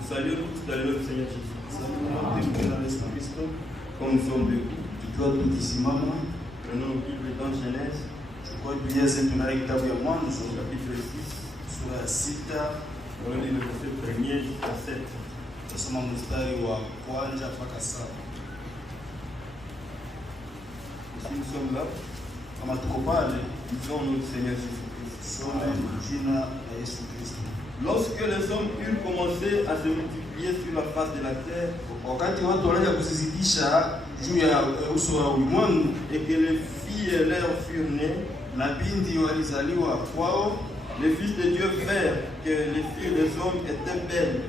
Nous saluons tous dans le nom du Seigneur Jésus. Comme nous sommes debout, prenons nos Bibles dans Genèse, chapitre 6, on lit le verset 1er jusqu'à 7. Si nous sommes là, disons notre Seigneur Jésus-Christ. Lorsque les hommes eurent commencé à se multiplier sur la face de la terre, et que les filles et leurs furent nées, les fils de Dieu virent que les filles des hommes étaient belles.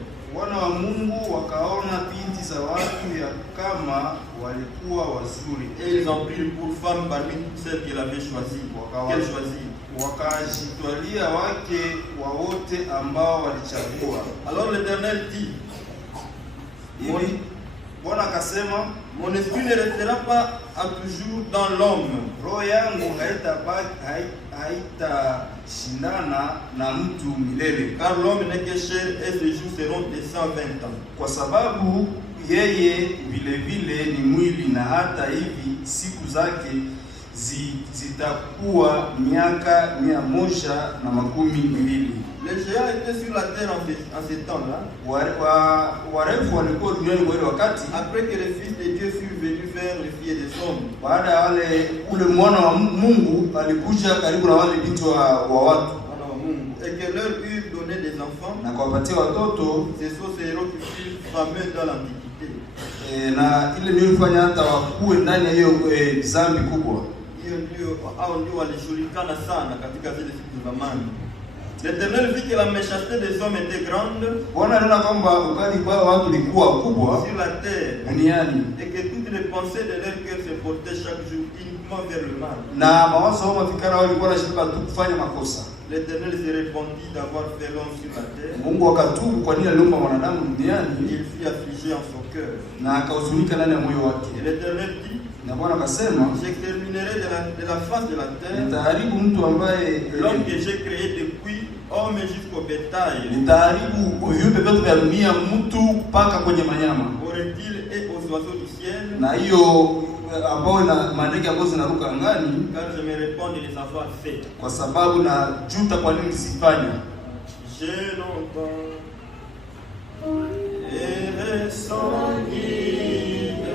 Et ils en prirent pour femmes parmi toutes celles qu'elle avait choisies. Qu'elle choisit. Alors l'Éternel dit, mon esprit ne restera pas à toujours dans l'homme. Car l'homme n'est que chair et ses jours seront de 120 ans. Kwa sababu yeye vile vile ni mwili na hata hivi siku zake zitakuwa miaka 120. Les géants étaient sur la terre en ce temps-là. Après que les fils de Dieu furent venus vers les filles des hommes. Et que leur eurent donné des enfants. Ces sorcerers qui furent fameux dans l'Antiquité. L'Éternel vit que la méchanceté des hommes était grande sur la terre et que toutes les pensées de leur cœur se portaient chaque jour uniquement vers le mal. L'Éternel se répandit d'avoir fait l'homme sur la terre. Il fut affligé en son cœur. Et l'Éternel dit, j'exterminerai de la face de la terre l'homme que j'ai créé depuis homme jusqu'au bétail, aux reptiles et aux oiseaux du ciel, car je me réponds de les avoir faits. J'ai longtemps erré sans guide,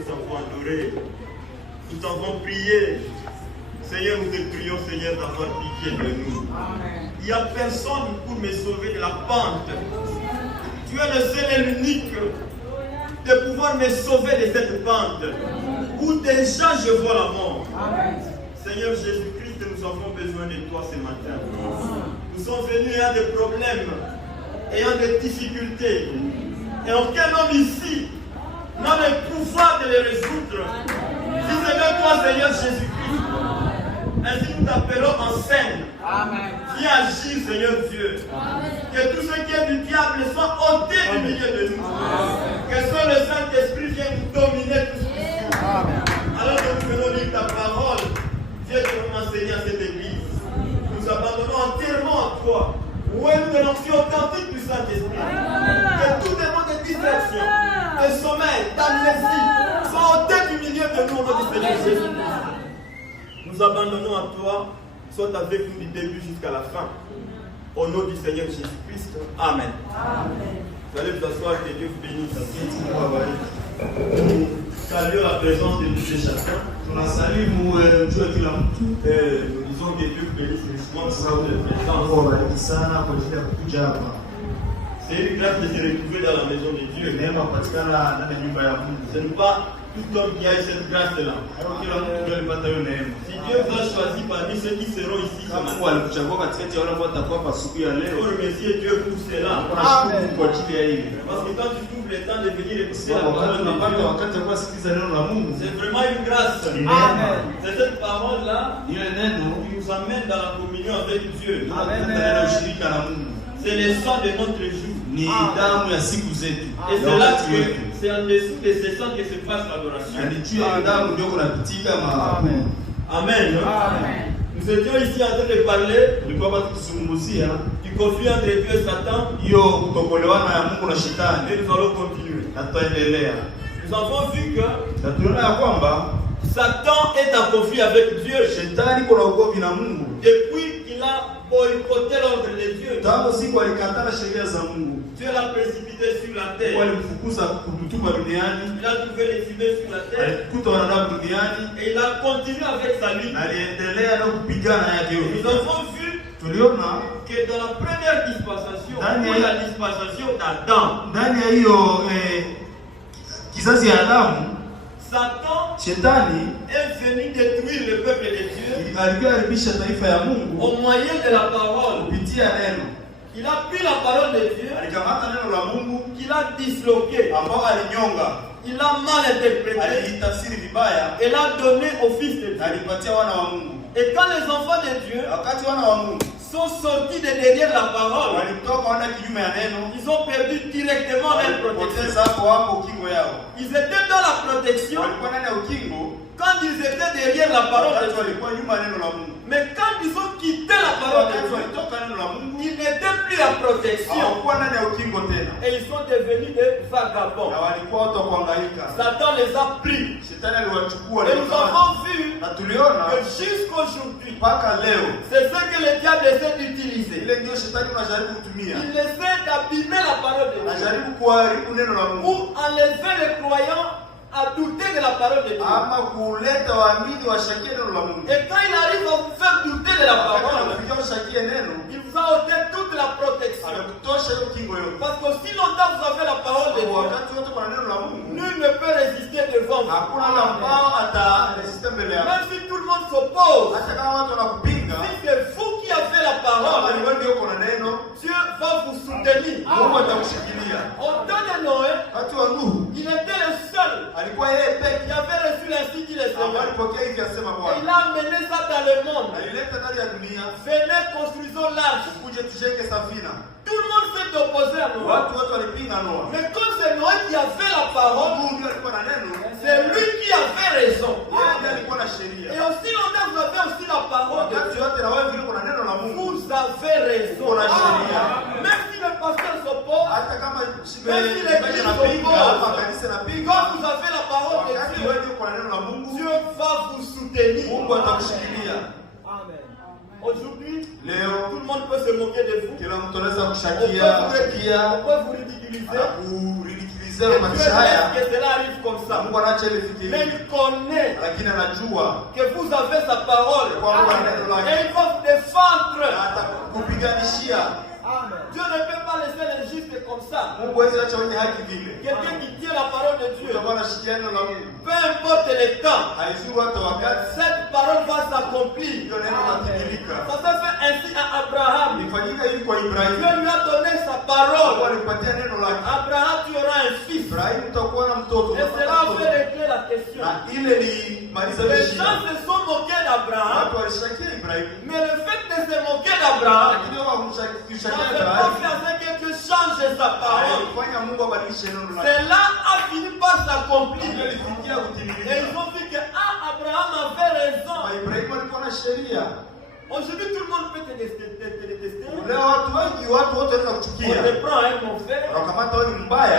nous t'avons adoré, nous t'avons prié. Seigneur, nous te prions, Seigneur, d'avoir pitié de nous. Amen. Il n'y a personne pour me sauver de la pente. Tu es le seul et l'unique de pouvoir me sauver de cette pente où déjà je vois la mort. Amen. Seigneur Jésus-Christ, nous avons besoin de toi ce matin. Nous sommes venus ayant des problèmes, ayant des difficultés. Et aucun homme ici n'a le pouvoir de les résoudre. Si c'est de toi, Seigneur Jésus-Christ. Ainsi nous t'appelons en scène. Amen. Viens agir, Seigneur Dieu. Amen. Que tout ce qui est du diable soit ôté du milieu de nous. Amen. Que seul le Saint-Esprit vienne nous dominer tout ceci. Alors que nous venons lire ta parole, Dieu te enseigner à cette église. Nous abandonnons entièrement à toi. Où est nous l'onction authentique du Saint-Esprit. Que tout demande de distraction, de sommeil, d'amnésie soit ôté du milieu de nous au nom du Seigneur Jésus. Nous abandonnons à toi, sois avec nous du début jusqu'à la fin. Au nom du Seigneur Jésus-Christ. Amen. Amen. Vous allez vous asseoir, que Dieu vous bénisse. Nous saluons la présence de tous et chacun. Nous disons que Dieu vous bénisse richement pour votre présence. C'est une grâce de se retrouver dans la maison de Dieu. Ce n'est pas tout homme qui a cette grâce-là. Si Dieu vous a choisi parmi ceux qui seront ici ce matin, il faut remercier Dieu pour cela. Amen. Parce que quand tu trouves le temps de venir écouter la parole de Dieu, c'est vraiment une grâce. Amen. C'est cette parole-là qui nous amène dans la communion avec Dieu. Amen. C'est le sang de notre jour. Et c'est là que c'est en dessous de ce sang que se passe l'adoration. Amen. Amen. Amen. Nous étions ici en train de parler du conflit entre Dieu et Satan. Et nous allons continuer. Nous avons vu que Satan est en conflit avec Dieu depuis qu'il a boycotté l'ordre de Dieu. Dieu l'a précipité sur la terre. Il a trouvé les humains sur la terre. Et il a continué avec sa lutte. Nous avons vu que dans la première dispensation, la dispensation d'Adam, Satan est venu détruire le peuple de Dieu au moyen de la parole. Il a pris la parole de Dieu, qu'il a disloqué, il a mal interprété, et l'a donné au Fils de Dieu. Et quand les enfants de Dieu sont sortis de derrière la parole, ils ont perdu directement leur protection. Ils étaient dans la protection quand ils étaient derrière la parole de Dieu. Mais quand ils ont quitté la parole de Dieu, ils n'étaient plus à protection. Et ils sont devenus des vagabonds. Satan les a pris. Et nous avons vu que jusqu'aujourd'hui, c'est ce que le diable essaie d'utiliser. Il essaie d'abîmer la parole de Dieu pour enlever les croyants à douter de la parole de Dieu. Et quand il arrive à vous faire douter de la parole, il vous a ôté toute la protection. Parce que si longtemps vous avez la parole de Dieu, nul ne peut résister devant vous. Même si tout le monde s'oppose, si c'est vous qui avez la parole, Dieu va vous soutenir. Au temps de Noé, il était le seul qui avait reçu l'insigne du Seigneur. Et il a amené ça dans le monde. Venez, construisons l'arche. Tout le monde s'est opposé à Noé. Mais quand c'est Noé qui avait la parole, c'est lui qui avait raison. Et aussi longtemps vous avez aussi la parole de Dieu, vous avez raison. Même si le pasteur s'oppose, même si l'église s'oppose, quand vous avez la parole de Dieu, Dieu va vous soutenir. Amen. Aujourd'hui, tout le monde peut se moquer de vous. On peut vous ridiculiser. zile maisha haya que cela arrive comme ça. Mungu anaacha ile fikiri. Mais il connaît Lakini anajua que vous avez sa parole. Et il va vous défendre. Atakupiganishia. Dieu ne peut pas laisser les justes comme ça. Mungu hawezi acha wenye haki vile. Quelqu'un qui tient la parole de Dieu. Peu importe les temps, cette parole va s'accomplir. Ça s'est fait ainsi à Abraham. Dieu lui a donné sa parole. Abraham, tu auras un fils. Et cela a fait régler la question. Les gens se sont moqués d'Abraham. Mais le fait de se moquer d'Abraham n'avait pas fait que Dieu change sa parole. Cela a fini par s'accomplir. Et ils ont dit que Abraham avait raison. Aujourd'hui, tout le monde peut te détester. On te prend mon frère.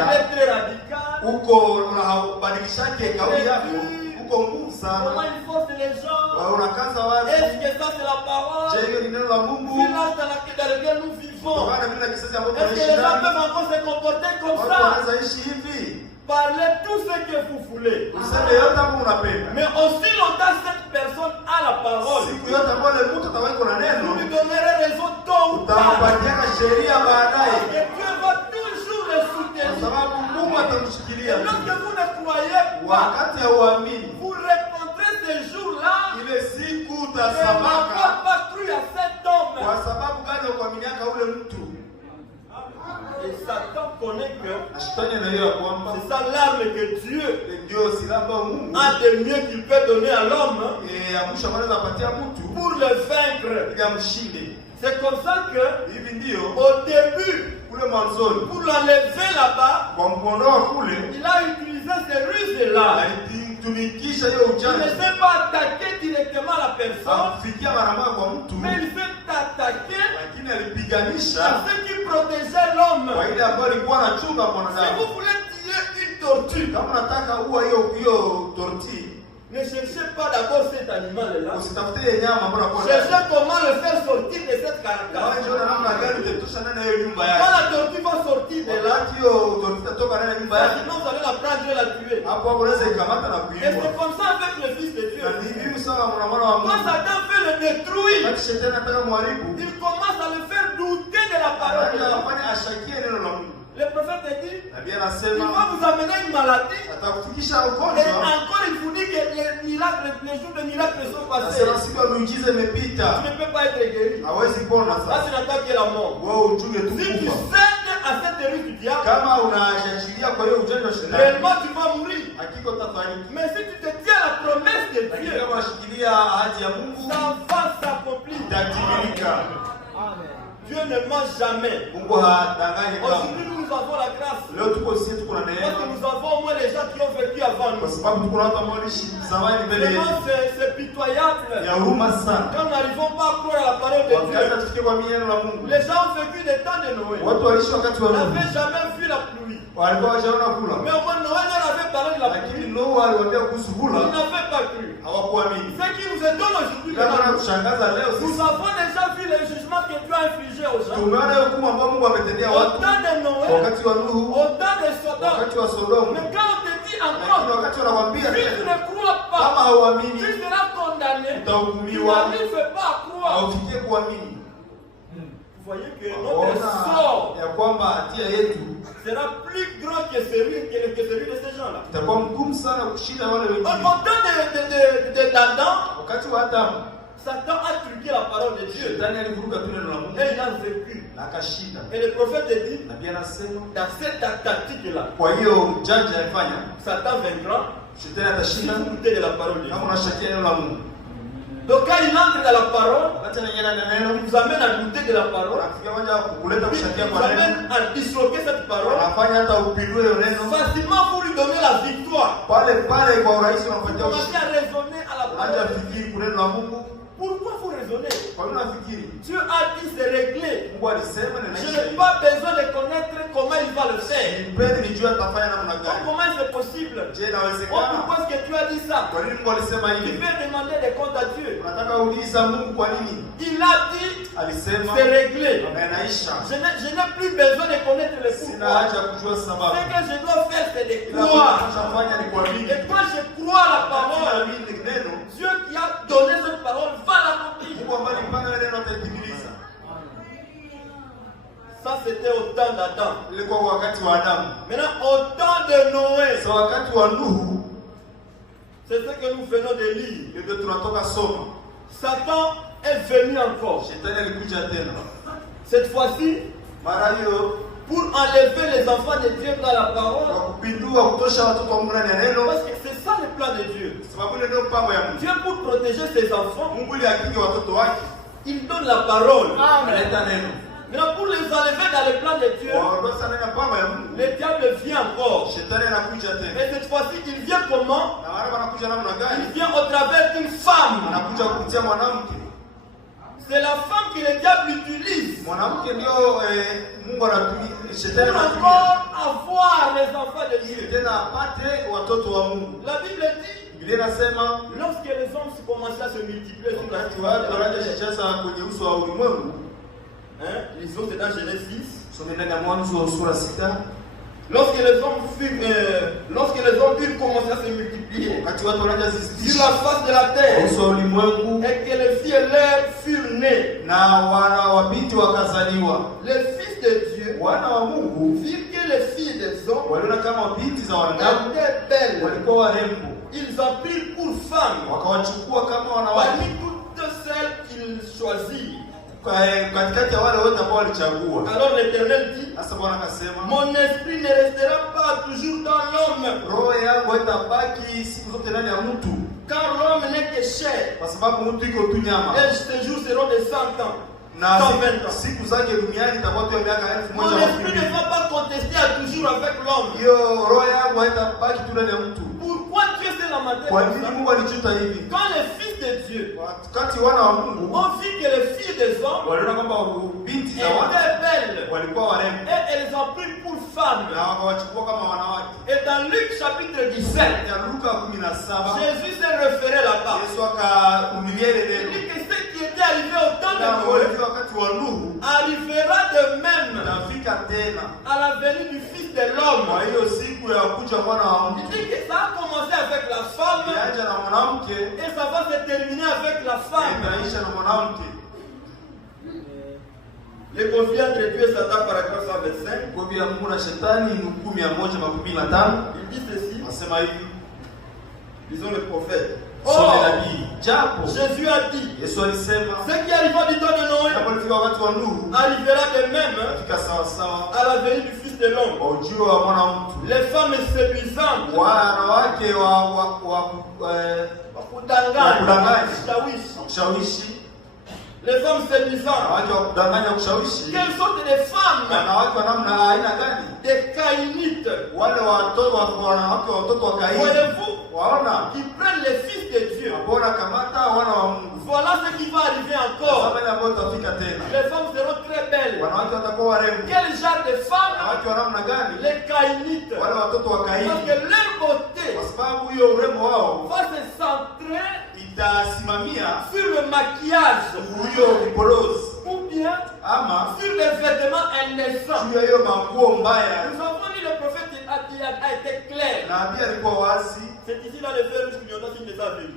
Il est très radical. Comment il force les gens? Est-ce que ça c'est la parole? Vu l'âge dans lequel nous vivons, est-ce que les gens peuvent encore se comporter comme ça? Parlez tout ce que vous voulez. Mais aussi longtemps cette personne a la parole, vous lui donnerez raison tôt ou tard. Et Dieu va toujours le soutenir. Et lorsque vous ne croyez pas, vous répondrez ces jours-là. Je n'ai pas cru à cet homme. Et Satan connaît que c'est ça l'arme que Dieu a de mieux qu'il peut donner à l'homme pour le vaincre. C'est comme ça que au début, pour l'enlever là-bas, il a utilisé ces ruses-là. Il ne s'est pas attaqué directement à la personne, mais il s'est attaqué à ceux qui protégeaient l'homme. Si vous voulez tuer une tortue, ne cherchez pas d'abord cet animal-là. Cherchez comment le faire sortir de cette carcasse. Quand la tortue va sortir de là, sinon vous allez la prendre et la tuer. Et c'est comme ça avec le Fils de Dieu. Quand Satan veut le détruire, il commence à le faire douter de la parole. Le prophète dit, il va vous amener une maladie. Et encore il vous dit que les jours de miracles sont passés. Tu ne peux pas être guéri. Ça c'est l'attaque de la mort. Si tu cèdes à cette rue du diable, réellement tu vas mourir. Mais si tu te tiens à la promesse de Dieu, ça va s'accomplir. Dieu ne ment jamais. Aujourd'hui nous avons la grâce. Parce que nous avons au moins les gens qui ont vécu avant nous. Vraiment c'est pitoyable. Quand nous n'arrivons pas à croire à la parole de Dieu. Les gens ont vécu des temps de Noé. Ils n'avaient jamais vu la pluie. Mais au moins Noé leur avait parlé de la pluie. Ils n'avaient pas cru. Ce qui nous étonne aujourd'hui, nous avons déjà vu les jugements que Dieu a infligés aux gens. Au temps de Noé, au temps de Sodome. Mais quand on te dit encore, si tu ne crois pas, tu seras condamné. Tu n'arrives pas à croire. Vous voyez que notre sort sera plus grand que celui de ces gens-là. Au temps d'Adam, Satan a truqué la parole de Dieu. Et il a vécu. Et le prophète dit, dans cette tactique-là, Satan vaincra si vous doutez de la parole de Dieu. Donc quand il entre dans la parole, il vous amène à douter de la parole. Il vous amène à disloquer cette parole. Facilement pour lui donner la victoire. Vous commencez à raisonner à la parole. Pourquoi vous raisonnez? Dieu a dit c'est réglé. Je n'ai pas besoin de connaître connaître comment il va le faire. Comment c'est possible? Pourquoi est-ce que tu as dit ça? Tu veux demander des comptes à Dieu. Il a dit, c'est réglé. Je n'ai plus besoin de connaître les pourquoi. Ce que je dois faire, c'est de croire. Et quand je crois la parole, Dieu qui a donné cette parole va l'accomplir. Ça c'était au temps d'Adam. Maintenant au temps de Noé, c'est ce que nous venons de lire. Satan est venu encore. Cette fois-ci, pour enlever les enfants de Dieu dans la parole. Parce que c'est ça le plan de Dieu. Dieu, pour protéger ses enfants, il donne la parole. Maintenant, pour les enlever dans le plan de Dieu, le diable vient encore. Et cette fois-ci, il vient comment? Il vient au travers d'une femme. C'est la femme que le diable utilise pour encore avoir les enfants de Dieu. La Bible dit, lorsque les hommes commençaient à se multiplier sur la terre, lisons c'est dans Genèse 6. Lorsque les hommes eurent commencé à se multiplier sur la face de la terre, et que les filles et leurs furent nées, les fils de Dieu virent que les filles des hommes étaient belles. Ils en prirent pour femmes parmi toutes celles qu'ils choisirent. Alors l'Éternel dit, mon esprit ne restera pas toujours dans l'homme, car l'homme n'est que chair, et ses jours seront de 100 ans. 120 ans. Mon esprit ne va pas contester à toujours avec l'homme. Pourquoi Dieu s'est lamenté comme ça? Quand les fils de Dieu ont vu que les filles des hommes étaient belles et elles ont pris pour femmes. Et dans Luc chapitre 17, Jésus s'est référé là-bas. Il dit que ce qui était arrivé au temps de Noé arrivera de même à la venue du Fils de l'homme. Il dit que ça a commencé avec la femme et ça va se terminer avec la femme. Le conflit entre Dieu et Satan, paragraphe 125. Il dit ceci. Lisons le prophète. Or, Jésus a dit, ce qui arriva du temps de Noé arrivera de même à la venue du Fils de l'homme. Les femmes séduisantes, les femmes séduisantes, quelles sortes de femmes? Des caïnites. Voyez-vous, qui prennent les fils de Dieu. Voilà ce qui va arriver encore. Les femmes seront très belles. Quel genre de femmes? Les caïnites. Parce que leur beauté va se centrer sur le maquillage ou bien sur les vêtements indécents. Nous avons dit le prophète a été clair. C'est ici dans le verre rouge qui nous a venu.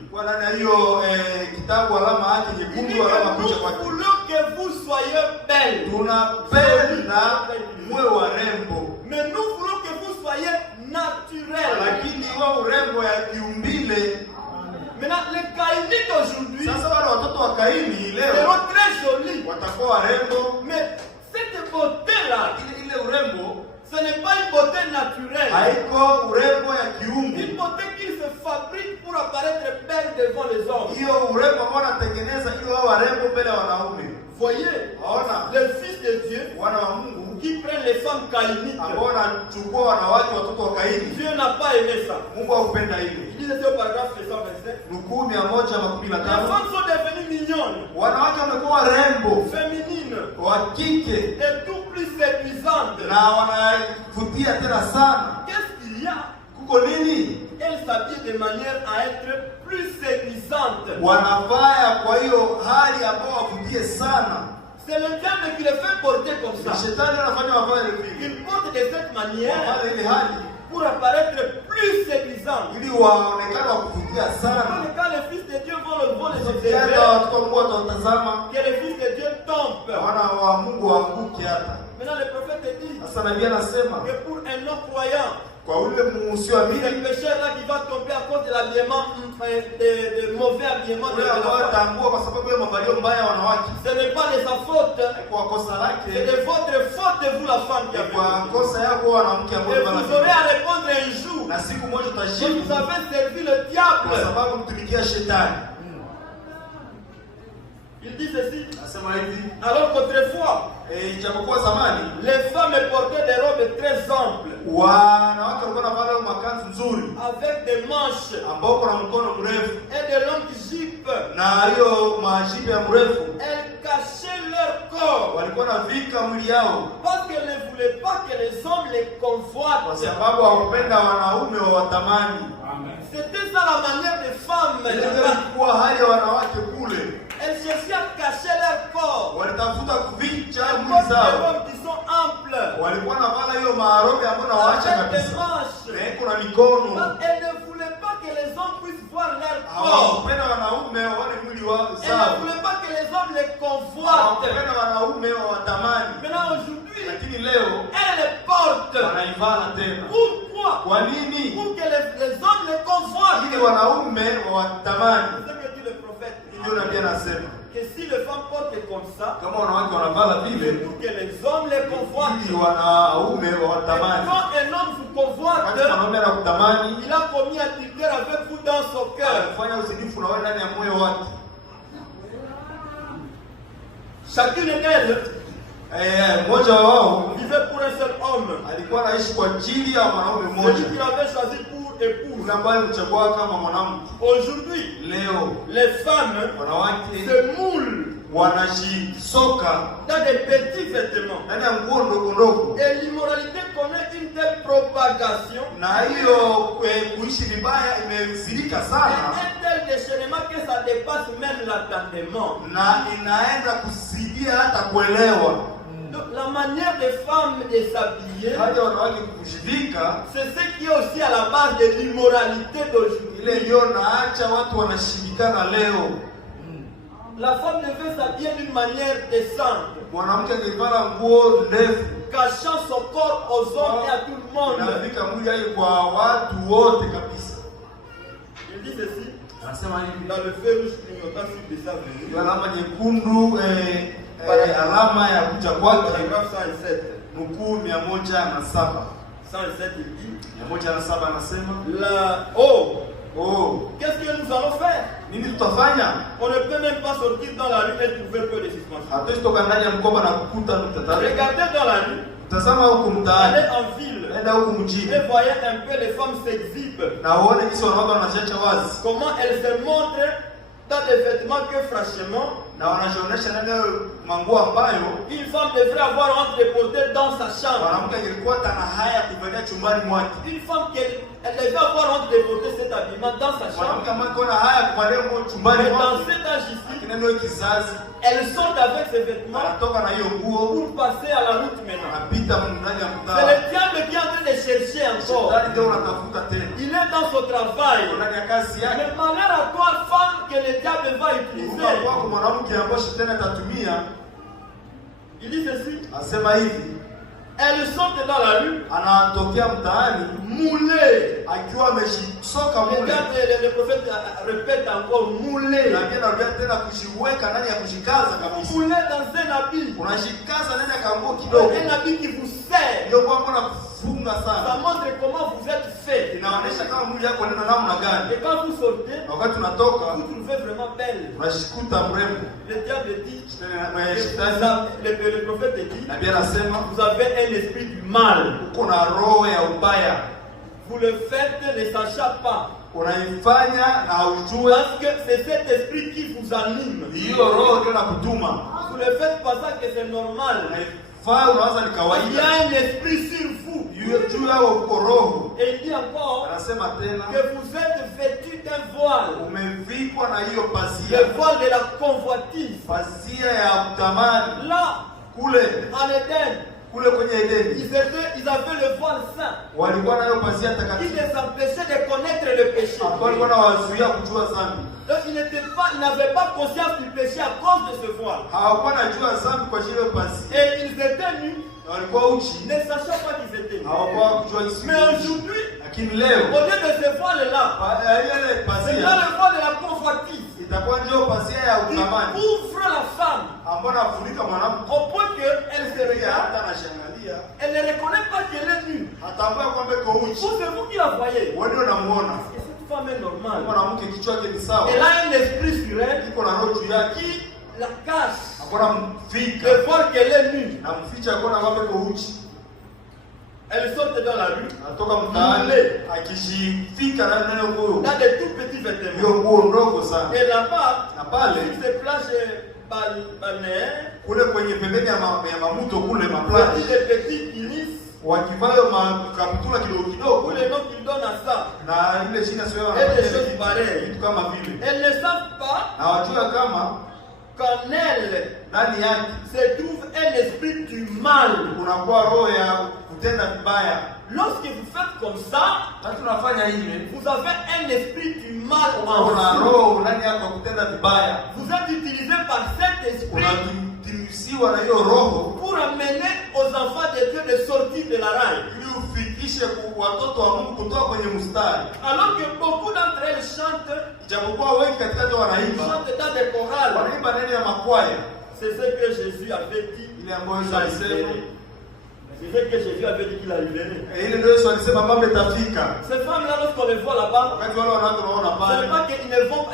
Il dit que nous voulons que vous soyez belles. Mais nous voulons que vous soyez naturels. Maintenant, les caïnites aujourd'hui seront très jolis. Mais cette beauté-là, ce n'est pas une beauté naturelle. Une beauté qui se fabrique pour apparaître belle devant les hommes. Voyez, les fils de Dieu qui prennent les femmes caïnites. Dieu n'a pas aimé ça. Il dit au paragraphe 127. Les femmes sont devenues mignonnes, féminines et tout plus séduisante. Na wanavutia tena sana. Qu'est-ce qu'il y a? Kuko nini? Elle s'habille de manière à être plus séduisante. Wanafanya kwa hiyo hali ambao wavutie sana. C'est le diable qui les fait porter comme ça. Shetani anafanya wavae hivi. Il porte de cette manière Wavae ile hali pour apparaître plus séduisant. ili waonekane wa kuvutia sana. Quand les fils de Dieu vont les observer, Hata watoto wa Mungu watatazama que les fils de Dieu tombent. wana wa Mungu waanguke hata. Maintenant le prophète dit Sasa nabii anasema que pour un non-croyant, kwa ule musioamini, c'est le pécheur là qui va tomber à cause de l'habillement, de mauvais habillement de ule la ambao femme. ataangua kwa sababu ya mavalio mbaya wanawake, Ce n'est pas de sa faute, kwa kosa c'est lake, de votre faute de vous la femme qui a kwa fait. kosa yako wanamke ambao Et vous aurez à répondre un jour na siku moja que utashinda vous avez servi le kwa diable. sababu mtumikia shetani. Il dit ceci. Nasema hivi, Alors qu'autrefois, ijapokuwa zamani les femmes portaient des robes très amples, wanawake walikuwa wanavaa makanzu nzuri avec des manches ambao kuna mkono mrefu et de longues jupes. na hiyo majibu ya mrefu, Elles cachaient leur corps walikuwa na vika mwili yao parce qu'elles ne voulaient pas que les hommes les kwa convoitent. sababu hawapenda wanaume wa watamani. C'était ça la manière des femmes. Ile ilikuwa hali ya wanawake kule, Elles cherchaient à cacher leur corps. walitafuta kuficha Elles mwili portent des zao, robes qui sont amples, walikuwa na vala hiyo marobe ambayo nawaacha avec des kabisa, manches. na kuna mikono. Elles ne voulaient pas que les hommes puissent voir leur corps. Hawapenda wanaume waone mwili wao Elles ne zao, voulaient pas que les hommes les convoitent. hawapenda wanaume wa watamani. Maintenant aujourd'hui, Lakini leo elles les portent. wanaivala tena. Pourquoi? Kwa nini? Pour que les hommes les convoitent. Ili wanaume wa watamani. C'est ce que dit le prophète. Ndio nabii anasema Que si les femmes portent comme ça, kama wanawake wanavala c'est vile, pour que les hommes les convoitent. ili wanaume wa Et watamani. quand un homme vous convoite, Wakati mwanaume anakutamani, il a commis adultère avec vous dans son cœur. anafanya uzinifu na wewe ndani ya moyo wake. Chacune d'elles Mmoja wao vivait pour un seul homme. alikuwa anaishi kwa ajili ya mwanaume Celui mmoja, qu'il avait choisi pour épouse. yule ambaye mchagua kama mwanamke. Aujourd'hui, Leo les femmes wanawake se moulent wanajisoka dans des petits vêtements. ndani ya nguo ndogo ndogo, Et l'immoralité connaît une telle propagation na hiyo kuishi vibaya imezidika et sana, un tel déchaînement que ça dépasse même l'entendement. na inaenda kuzidia hata kuelewa. Donc, la manière des femmes de s'habiller, Hadi wanawake kujivika, c'est ce qui est aussi à la base de l'immoralité d'aujourd'hui. ile ndio naacha watu wanashindikana leo. La femme devait s'habiller d'une manière décente, Mwanamke akivala nguo ndefu cachant son corps aux hommes et à tout le monde. inafika mwili yake kwa watu wote kabisa. Il dit ceci, Anasema hivi, dans le feu rouge clignotant sur des avenues, hiyo alama nyekundu, alama ya kuja kwake, paragraphe 107. nukuu 107. 107, il dit, 107 anasema, qu'est-ce que nous allons faire? nini tutafanya? On ne peut même pas sortir dans la rue et trouver peu de suspension. Hatuwezi toka ndani ya mkoba na kukuta nukta tatu. Regardez dans la rue, Tazama huku mtaani, allez en ville enda huku mjini et voyez un peu les femmes s'exhibent. na uone jinsi wanawake wanajiacha wazi Comment elles se montrent dans des vêtements que franchement, na wanajionyesha ndani ya manguo ambayo une femme devrait avoir honte de porter dans sa chambre. mwanamke alikuwa tana haya kuvalia chumbani mwake. Une femme elle devait avoir honte de porter cet habillement dans sa chambre. Mwanamke ambaye kuna haya kuvalia nguo chumbani Mais dans mwake, cet âge ici, kineno kizazi elles sortent avec ces vêtements anatoka na hiyo nguo pour passer à la route maintenant. anapita ndani ya C'est mtaa. le diable qui est en train de chercher encore. Shetani ndio unatafuta tena Il est dans son travail. ndani ya kazi yake. Le malheur à toi, femme, que le diable va Kuruka utiliser. kwako mwanamke ambaye shetani atatumia, Il dit ceci. asema hivi, Elles sortent dans la rue, anatokea mtaani moulées. akiwa ameshisoka mule Regarde, le prophète répète encore, moulées. na pia narudia tena kujiweka ndani ya kujikaza kabisa. Moulées dans un habit. Unajikaza ndani ya kanguo kidogo, Un habit qui vous sert. ndio kwamba unafunga Ça sana, montre comment vous êtes fait. inaonyesha kama mwili yako nenda namna gani. Et quand vous sortez, Na wakati unatoka vous trouvez vraiment belle. unashikuta mrembo. Le diable dit, Shetani le prophète dit, na pia anasema vous avez un esprit du mal. uko na roho ya ubaya, Vous le faites ne sachant pas unaifanya na ujue parce que c'est cet esprit qui vous anime. Hiyo roho ndio inakutuma. Vous ne faites pas ça que c'est normal. Unaanza ni Il y kawaida. a un esprit sur vous. Juu yao uko roho. Et il dit encore Anasema tena que vous êtes vêtus d'un voile. umevikwa na hiyo pazia. Le voile de la convoitise. Pazia ya utamani. Là, Kule en Éden, kule kwenye Edeni. ils avaient le voile saint. Walikuwa nayo pazia Qui takatifu. les empêchait de connaître le péché. Hapo walikuwa wazuia kujua dhambi. Donc ils n'avaient pas conscience du péché à cause de ce voile. Hawakuwa najua dhambi kwa ajili ya pazia. Et ils étaient nus, Walikuwa uchi. ne sachant pas qu'ils étaient nus. Hawakuwa kujua Yesu. Mais aujourd'hui, Lakini leo au lieu de ce voile-là, ile c'est pazia là le voile de la convoitise. itakuwa ndio pazia ya Il utamani couvre la femme ambayo nafunika mwanamke. au point qu'elle se regarde. Hata anashangalia, Elle ne reconnaît pas qu'elle est nue. hatambua kwamba iko uchi. Vous, c'est vous qui la voyez. Wewe ndio unamuona. Et cette femme est normale. Mwanamke kichwa chake ni sawa. Elle a un esprit sur elle Iko na roho juu yake. qui la cache. Hakuna mfika. De voir qu'elle est nue. Na mficha hakuna kwamba iko uchi. Elle sort dans la rue. Anatoka mtaani akishifika na neno huyo. Dans des tout petits vêtements. Hiyo nguo ndogo sana. Et là-bas, Na pale sur ces plages balnéaires, kule kwenye pembeni ya mamuto kule petit maplaji. des petits kinis, Wakivayo makaputula kidogo ou kidogo. les noms qu'ils donnent à ça. Na ile chini sio Et des choses pareilles. kitu kama vile. Elles ne savent pas Na wajua kama qu'en elles ndani yake se trouve un esprit du mal. kunakuwa roho ya kutenda vibaya. Lorsque vous faites comme ça, Na tunafanya hivi, vous avez un esprit du mal en kuna vous. roho ndani yako kutenda vibaya. Vous êtes utilisé par cet esprit Unatimisiwa na hiyo roho pour amener aux enfants de Dieu de sortir de la raille. ili ufikishe watoto wa Mungu kutoka kwenye mstari. Alors que beaucoup d'entre elles chantent, Ijapokuwa wengi katikati wanaimba, chantent dans des chorales. wanaimba neno ya makwaya C'est ce que Jésus avait dit. ile ambayo Yesu Il a alisema. libéré. C'est ce que Jésus avait dit qu'il a libéré. Ile ndio Yesu alisema mambo itafika. Ces femmes-là, lorsqu'on les voit là-bas, Wakati wale wanawake unaona ce pale, n'est pas qu'elles ne vont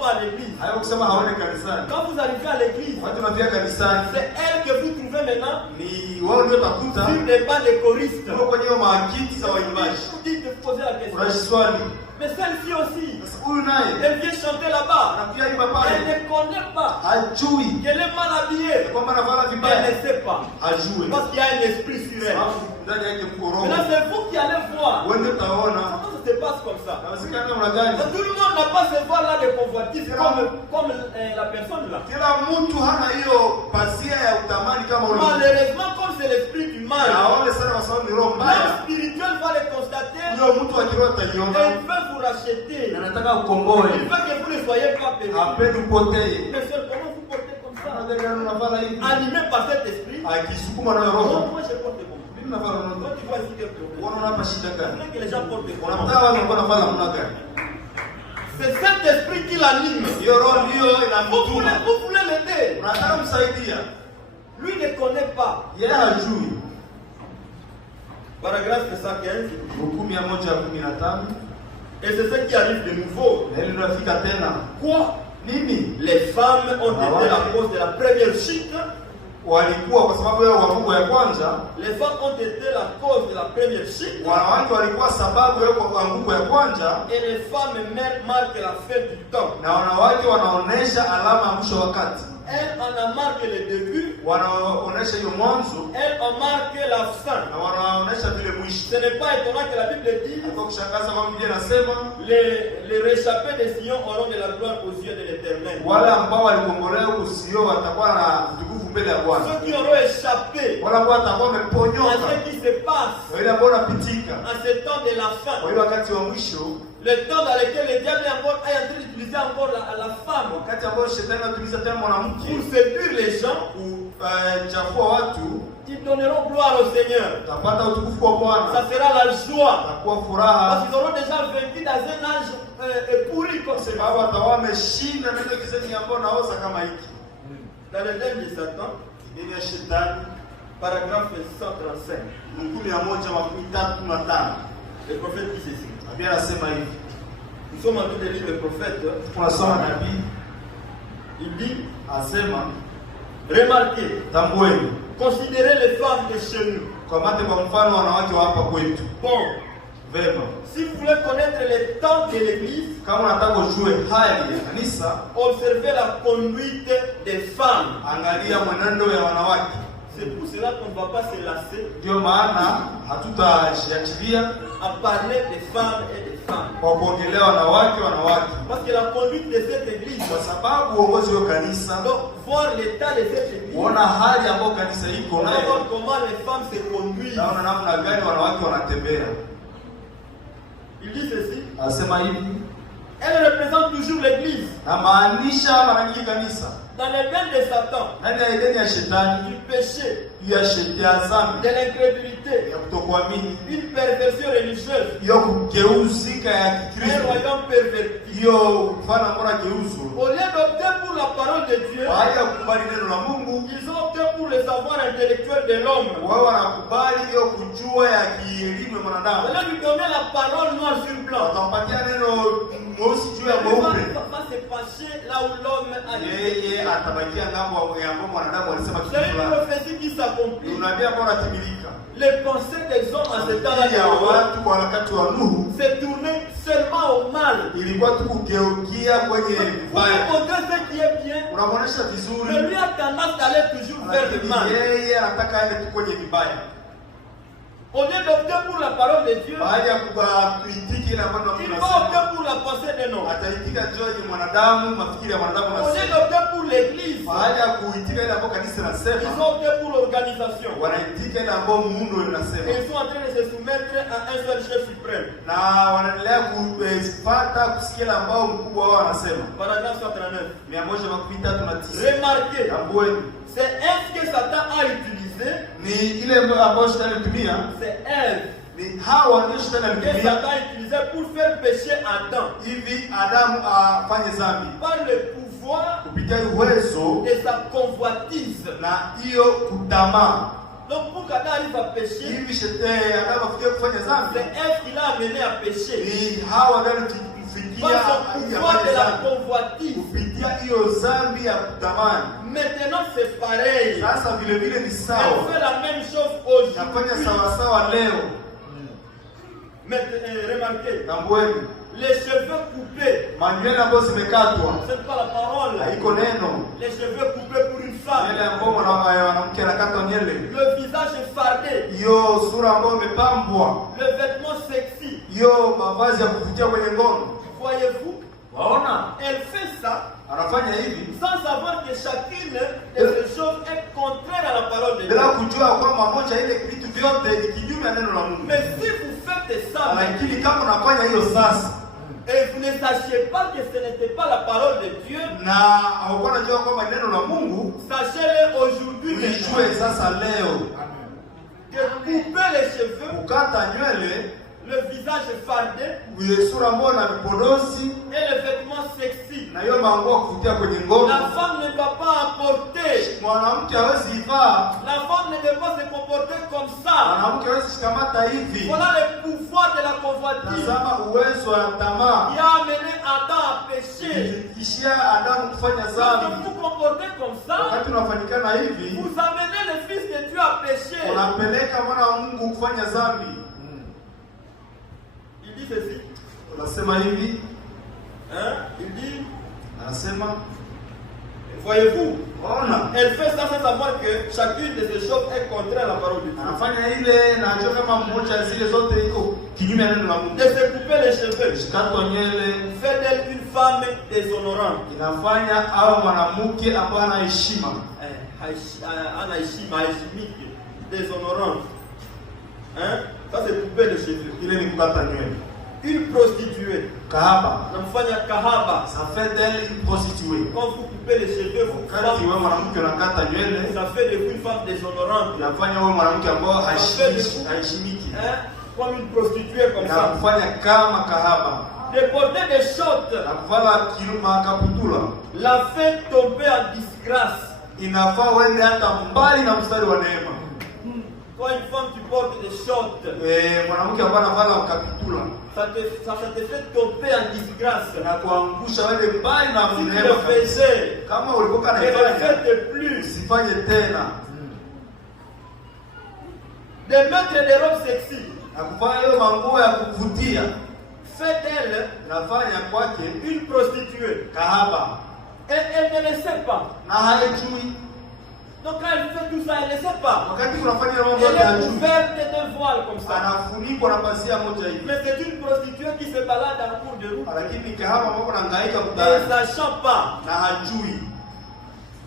pas à l'église. hayo kusema haone kanisani. Quand vous arrivez à l'église, Wakati unafika kanisani, c'est elles que vous trouvez maintenant ni wao ndio utakuta sur les bancs des choristes. ndio kwenye hiyo maakiti za waimbaji. Vous dites de poser la question. Unajiswali, Mais celle-ci aussi, sasa huyu naye elle vient chanter là-bas. anakuja imba Elle pale, ne connaît pas hajui qu'elle est mal habillée. kwamba anavala Elle vibaya, ne sait pas. hajui Parce qu'il y a un esprit sur elle. sababu ndani yake mko roho. Maintenant, c'est vous qui allez voir. Wewe ndio utaona Comment ça se passe comme ça? nawezekana namna gani. Tout le monde n'a pas ce voile-là de convoitise comme la personne là. Kila mtu hana hiyo pazia ya utamani kama ule. Malheureusement, comme c'est l'esprit du mal, Naone sana kwa sababu ni roho l'homme mbaya. spirituel va le constater Huyo mtu wa kiroho et ataiona il veut vous racheter. na anataka ukomboe, Il veut que vous ne soyez pas perdus. hapendi upotee. Mais seul, comment vous portez comme ça? Kama gani unavala hivi? Animé par cet esprit. Akisukuma na Non, roho. moi je porte comme ça. Mimi navala Toi, roho. tu vois ici des problèmes. Unaona hapa shida Il gani? faudrait que les gens portent comme ça. Unataka watu ambao wanavala namna gani? C'est cet esprit qui l'anime. Hiyo roho ndio inamtuma. Vous voulez l'aider. Unataka kumsaidia. Lui ne connaît pas. Yeye hajui. Paragraphe 115. Hukumu ya 1:15 Et c'est ce qui arrive de nouveau. na ile inafika tena. Quoi? Nini? Les femmes ont été la cause de la première chute. Walikuwa kwa sababu ya uanguko ya kwanza, Les femmes ont été la cause de la première chute. wanawake walikuwa sababu ya uanguko ya kwanza, Et les femmes marquent la fin du temps. na wanawake wanaonesha alama ya mwisho wakati. Elles en a marqué le début. Wanaonesha hiyo mwanzo Elles ont marqué la fin. na wanaonesha vile mwisho. Ce n'est pas étonnant que la Bible dise Kwa kushangaza kwa Biblia inasema les réchappés de Sion auront de la gloire aux yeux de l'Éternel. wale ambao walikombolewa usio watakuwa na utukufu mbele ya Bwana. Ceux qui auront échappé Wale ambao watakuwa à wameponyoka, ce qui se passe wale ambao wanapitika en ce temps de la fin. kwa hiyo wakati wa mwisho, Le temps dans lequel le diable est en train d'utiliser encore la femme wakati ambao shetani anatumia tena mwanamke pour séduire les gens, kuchafua watu, ils donneront gloire au Seigneur. utapata utukufu kwa Bwana, Ça sera la joie. utakuwa Parce furaha, qu'ils auront déjà vaincu dans un âge pourri comme celui-là. sababu watakuwa wameshinda ndio kizazi ambao naoza kama hiki. Dans le règne de Satan, Dini ya shetani, paragraphe 135, Mkumi ya 1:35, le prophète dit ceci. Biblia inasema hivi. Nous sommes en train de lire le prophète. Tunasoma nabii Il dit, asema, remarquez, tambueni, considérez les femmes de chez nous. kamate kwa mfano wanawake wa hapa kwetu. Bon, Vema. Si vous voulez connaître les temps de l'église, Kama unataka ujue hali ya kanisa, observez la conduite des femmes. angalia mwenendo ya wanawake. C'est pour cela qu'on ne va pas se lasser Ndio maana hatutajiachilia à parler des femmes et des femmes. kwa kuongelea wanawake. Parce que la conduite de cette église, Kwa sababu uongozi wa kanisa, donc voir l'état de cette église, kuona hali ambayo kanisa iko on va nayo, voir comment les femmes se conduisent. naona namna gani wanawake wanatembea. Il dit ceci, Anasema hivi, elle représente toujours l'église. na maanisha mara nyingi kanisa Dans les mains de Satan, ndani ya ideni ya shetani, du péché, ya shetani ya de dhambi, l'incrédulité, ya kutokuamini, une perversion religieuse, hiyo kugeuzika ya un Kikristo, royaume perverti. hiyo kufanya mbona geuzo. Au lieu d'opter pour la parole de Dieu, Baada ya kukubali neno la Mungu, ils ont opté pour le savoir intellectuel de l'homme. wao wanakubali hiyo kujua ya kielimu ya Au mwanadamu. lieu de lui donner la parole noir sur blanc, Watampatia neno mweusi juu ya il mweupe, va se pencher là où l'homme a dit. yeye atabakia ngambo ya ambao mwanadamu alisema kitu C'est une fulani. prophétie qui s'accomplit. Unabii ambao unatimilika. Les pensées des hommes à ce temps-là Ya watu kwa wakati wa Nuhu se tournaient seulement au mal. ilikuwa tu kugeukia kwenye Pour vibaya. lui montrer ce qui est bien, Unamuonesha mais vizuri, lui a tendance d'aller toujours vers le lakini mal. yeye anataka aende tu kwenye vibaya. Au lieu d'opter pour la parole de Dieu, Baada ya kuitiki ile ambayo il va tunasema, opter pour la pensée des noms. ataitika juu ya mwanadamu, mafikiri ya mwanadamu Au lieu nasema. d'opter pour l'église, Baada ya kuitika ile ambayo kanisa ils nasema, ont opté pour l'organisation. wanaitika ile ambayo muundo Et unasema. ils sont en train de se soumettre à un seul chef suprême. Na wanaendelea kufuata kusikia ile ambayo mkubwa wao anasema. Paragraphe 139. 139. Remarquez, Tambueni, c'est Ève que Satan a utilisé, ni ile ambayo shetani alitumia, c'est Ève ni Hawa ndio shetani que alitumia Satan a utilisé pour faire pécher Adam hivi Adamu afanye dhambi par le pouvoir kupitia uwezo de sa convoitise. na hiyo kutamaa. Donc pour qu'Adam arrive à pécher, Hivi shetani Adamu afikie kufanya c'est dhambi, Ève qui l'a amené à pécher. ni Hawa ndio alifikia Par son pouvoir de afanye la dhambi convoitise. kupitia hiyo dhambi ya kutamani. Maintenant c'est pareil. Sasa vile vile ni Elle sawa, fait la même chose nafanya aujourd'hui. sawa sawa leo. Mais remarquez, Tambueni, les cheveux coupés, manywele ambayo zimekatwa c'est pas la parole. haiko neno. Les cheveux coupés pour une femme. Nywele ambayo mwanamke anakata nywele, Le visage fardé. hiyo sura ambayo imepambwa, Le vêtement sexy. hiyo mavazi ya kuvutia kwenye ngono. Voyez-vous, Waona elle fait ça anafanya hivi sans savoir que chacune de ces choses est contraire à la parole de Dieu. bila kujua kwamba moja ile vitu vyote ni kinyume ya neno la Mungu. Mais si vous faites ça, Lakini kama unafanya hiyo sasa et vous ne sachiez pas que ce n'était pas la parole de Dieu, na haukuwa unajua kwamba ni neno la Mungu, sachez-le aujourd'hui ujue sasa leo que couper les cheveux, kukata nywele, le visage fardé ile sura ambayo na vipodozi et le vêtement sexy, na hiyo manguo ya kuvutia kwenye ngono, la femme ne va pas apporter. mwanamke hawezi ivaa. La femme ne peut pas se comporter comme ça. Mwanamke hawezi shikamata hivi. Voilà le pouvoir de la convoitise Tazama uwezo wa tamaa qui a amené Adam à pécher. ishia Adamu kufanya Quand dhambi. vous vous comportez comme ça, Wakati unafanyikana hivi, vous amenez le Fils de Dieu à pécher. unapeleka mwana wa Mungu kufanya dhambi. Il dit ceci. Unasema hivi, Il dit, anasema voyez-vous, ona, elle fait ça sans savoir que chacune de ces choses est contraire à la parole de Dieu. anafanya ile na anajua kama mmoja ya zile zote iko kinyume ya neno la Mungu. De se couper les cheveux Katwa nywele fait d'elle une femme déshonorante. inafanya awe mwanamke ambaye ana heshima. Anaheshimike, déshonorante. Ça c'est couper les cheveux. Ile ni kukata nywele. Une prostituée. Kahaba, Namfanya kahaba. ça fait d'elle une prostituée. Quand vous coupez les cheveux, vous Wakati wewe mwanamke unakata nywele, ça fait de vous une femme déshonorante. inafanya wewe mwanamke ambaye haheshimiki, Comme une prostituée comme na ça. kufanya kama kahaba, De porter des shorts na kuvala makaputula, la fait tomber en disgrâce. inafaa uende hata mbali na mstari wa neema. Quand une femme qui porte des shorts, Mwanamke ambaye anavala makaputula ça te fait tomber en disgrâce. na kuangusha wewe mbali na Si tu neema. le faisais, Kama ulikuwa ne le unaifanya, faites plus. usifanye tena. De mettre des robes sexy. na kuvaa hiyo manguo ya kuvutia, fait d'elle nafanya kwake une prostituée. kahaba, Et elle ne le sait pas. na haijui. Donc quand elle fait tout ça, elle ne sait pas. Wakati unafanya mambo Elle ya est juu, couverte d'un voile comme ça. anafunikwa na pazia moja hivi, Mais c'est une prostituée qui se balade en cours de route lakini kahaba mambo anahangaika et kudai ne sachant pas. na hajui.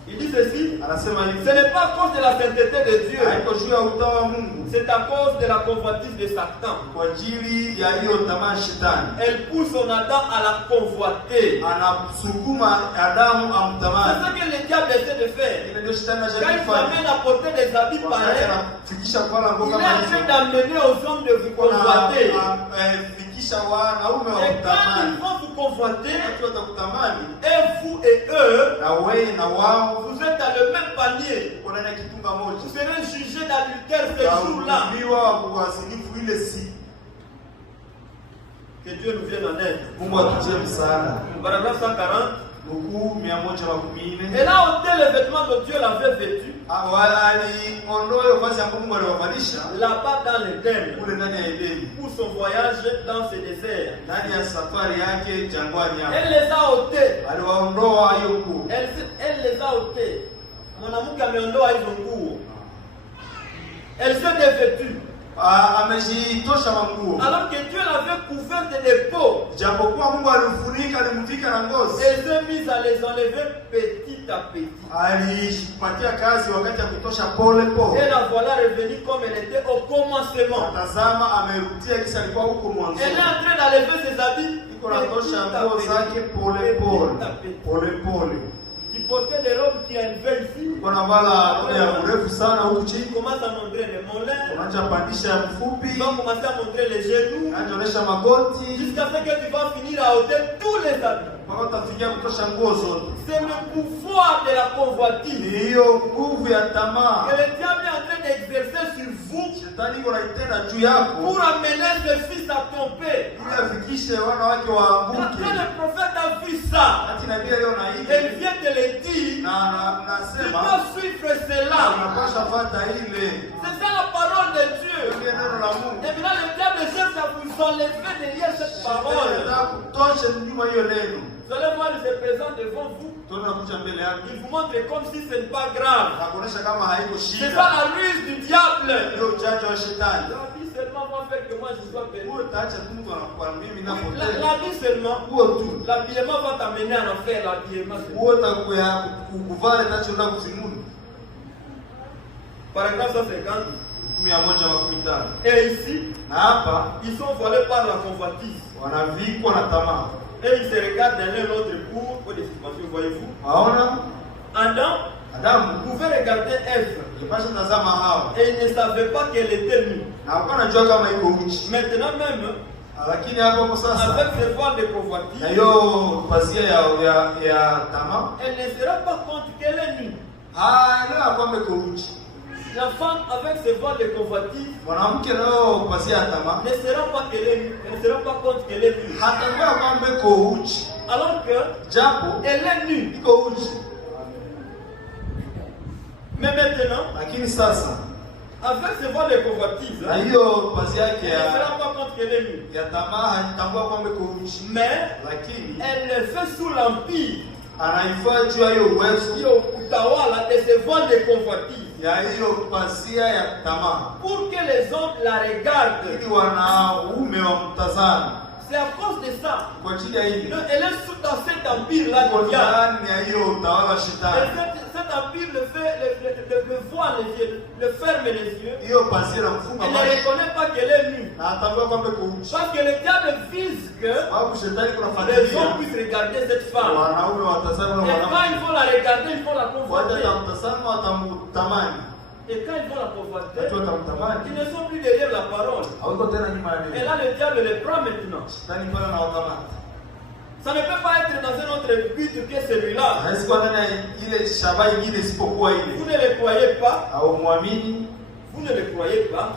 Il dit ceci, Anasema ce hivi, n'est pas à cause de la sainteté de Dieu, haiko juu ya utawa wa Mungu, c'est à cause de la convoitise de Satan. kwa ajili ya hiyo tamaa shetani. Elle pousse son Adam à la convoiter. Anasukuma Adamu C'est amtamani. ce que le diable essaie de faire. Ile ndio shetani Quand anajaribu il kufanya. s'amène à porter des habits Wakati pareils, anafikisha kwa lango il est kama en train hizo, d'amener aux hommes de vous convoiter. fikisha wanaume wa Et quand ils kutamani. vont vous convoiter, Watu watakutamani et vous et eux, na wewe na wao vous êtes dans le même panier. kuna na kitunga Vous moja. serez jugés d'adultère ce jour-là. Utahukumiwa kuwasilifu ile siku. Que Dieu nous vienne en aide. Mungu atujie msaada. Paragraphe 140. Nukuu 114. Et là, ôté les vêtements que Dieu l'avait vêtus, Aliondoa hiyo vazi ambayo Mungu aliwavalisha là-bas dans l'Éden, kule ndani ya Edeni, pour son voyage dans ce désert. ndani ya safari yake jangwani hapo. Elle les a ôtés. Aliwaondoa hiyo nguo. Elle les a ôtés. Mwanamke ameondoa hizo nguo. Elle s'est dévêtue. Amejitosha manguo. Alors que Dieu l'avait couverte de peau. Japokuwa Mungu alimfunika, alimvika na ngozi. Elle s'est mise à les enlever petit à petit. Alipatia kazi wakati ya kutosha pole pole. Et la voilà revenue comme elle était au commencement. Tazama amerudia kisa alikuwa huko mwanzo. Elle est en train d'enlever ses habits. Iko natosha nguo zake pole pole. Pole pole. Qui portait des robes qui élevaient ici. Kuna vala robe ya mrefu sana huku chini. Il commence à montrer les mollets. Unaanza pandisha ya mfupi. Il va commencer à montrer les genoux. Anaonyesha magoti. Jusqu'à ce que tu vas finir à ôter tous les habits. Mpaka utafikia kutosha nguo zote. C'est le pouvoir de la convoitise. Hiyo nguvu ya tamaa. Que le diable est en train d'exercer sur vous. Shetani iko naitenda juu yako. Pour amener ses fils à tromper. Ili afikishe wana wake waanguke. Quand le prophète a vu ça, Ati nabii leo na hii. il vient de le dire. Na Tu nasema dois suivre cela. unapaswa fuata ile. C'est ça la parole de Dieu. Ndio neno la Mungu. Et maintenant le diable cherche à vous enlever derrière cette parole. Nataka kutosha nyuma hiyo neno. Vous allez voir, il se présente devant vous. Tunakuja mbele yake. Il vous montre comme si ce n'est pas grave. Nakuonesha kama haiko C'est shida. ça la ruse du diable. Ndio ujanja wa shetani. La vie seulement va faire que moi je sois béni. Huo utaacha tu mtu anakuwa mimi Oui, napotea. la vie seulement. Huo tu. L'habillement va t'amener en enfer. L'habillement seulement. Huo utakuya kukuvale tachoenda kuzimuni. Paragraphe 150. 115. Et ici, Na hapa ils sont voilés par la convoitise. wanavikwa na tamaa. Et ils se regardent l'un l'autre pour des situations, voyez-vous. Waona Adam Adamu pouvait regarder Ève. ipasha tazama hawa. Et il ne savait pas qu'elle était nue. Na hakuwa anajua kama iko uchi. Maintenant même, Lakini hapo kwa sasa avec ses voiles de na convoitise, hiyo pazia ya tamaa. elle ne se rend pas compte qu'elle est nue. Leo kwamba iko uchi. La femme avec ses voiles de convoitise Mwanamke leo pazia ya tamaa. ne se rend pas qu'elle est nue. Elle ne se rend pas compte qu'elle est nue. Hatambua kwamba iko uchi. Alors que Japo elle est nue. iko uchi. Mais maintenant, Lakini sasa avec ses voiles de convoitise, na hiyo pazia elle yake ne se rend pas compte qu'elle est nue. ya tamaa hatambua kwamba iko uchi. Mais Lakini elle le fait sous l'empire anaifaa juu ya hiyo uwezo hiyo utawala de ses voiles de convoitise. ya hiyo pazia ya tamaa. Pour que les hommes la regardent. Ili wanaume wamtazame. C'est à cause de ça. Kwa ajili ya hili. Elle est sous dans cet empire-là Kwa du diable. ndani ya hiyo utawala wa Et shetani. cet empire le voit les yeux, le ferme les yeux. Hiyo pazia mfunga Elle ne macho. reconnaît pas qu'elle est nue. Na atambua kwamba iko uchi. Parce que le diable vise que Sababu shetani kuna les fadhili. hommes puissent regarder cette femme. Wanaume watazame na Et quand wanawake. ils vont la regarder, ils vont la Watu convoiter. watamtazama watamtamani. Et quand ils vont la convoiter, Watu watamtamani. ils ne sont plus derrière la parole. Hawiko tena nyuma ya Et neno. là, le diable les prend maintenant. Shetani pale na wakamata. Ça ne peut pas être dans un autre but que celui-là. Haiwezi kuwa ndani ya ile shabaha ingine isipokuwa Vous ile. ne le croyez pas. Au muamini. Vous ne le croyez pas.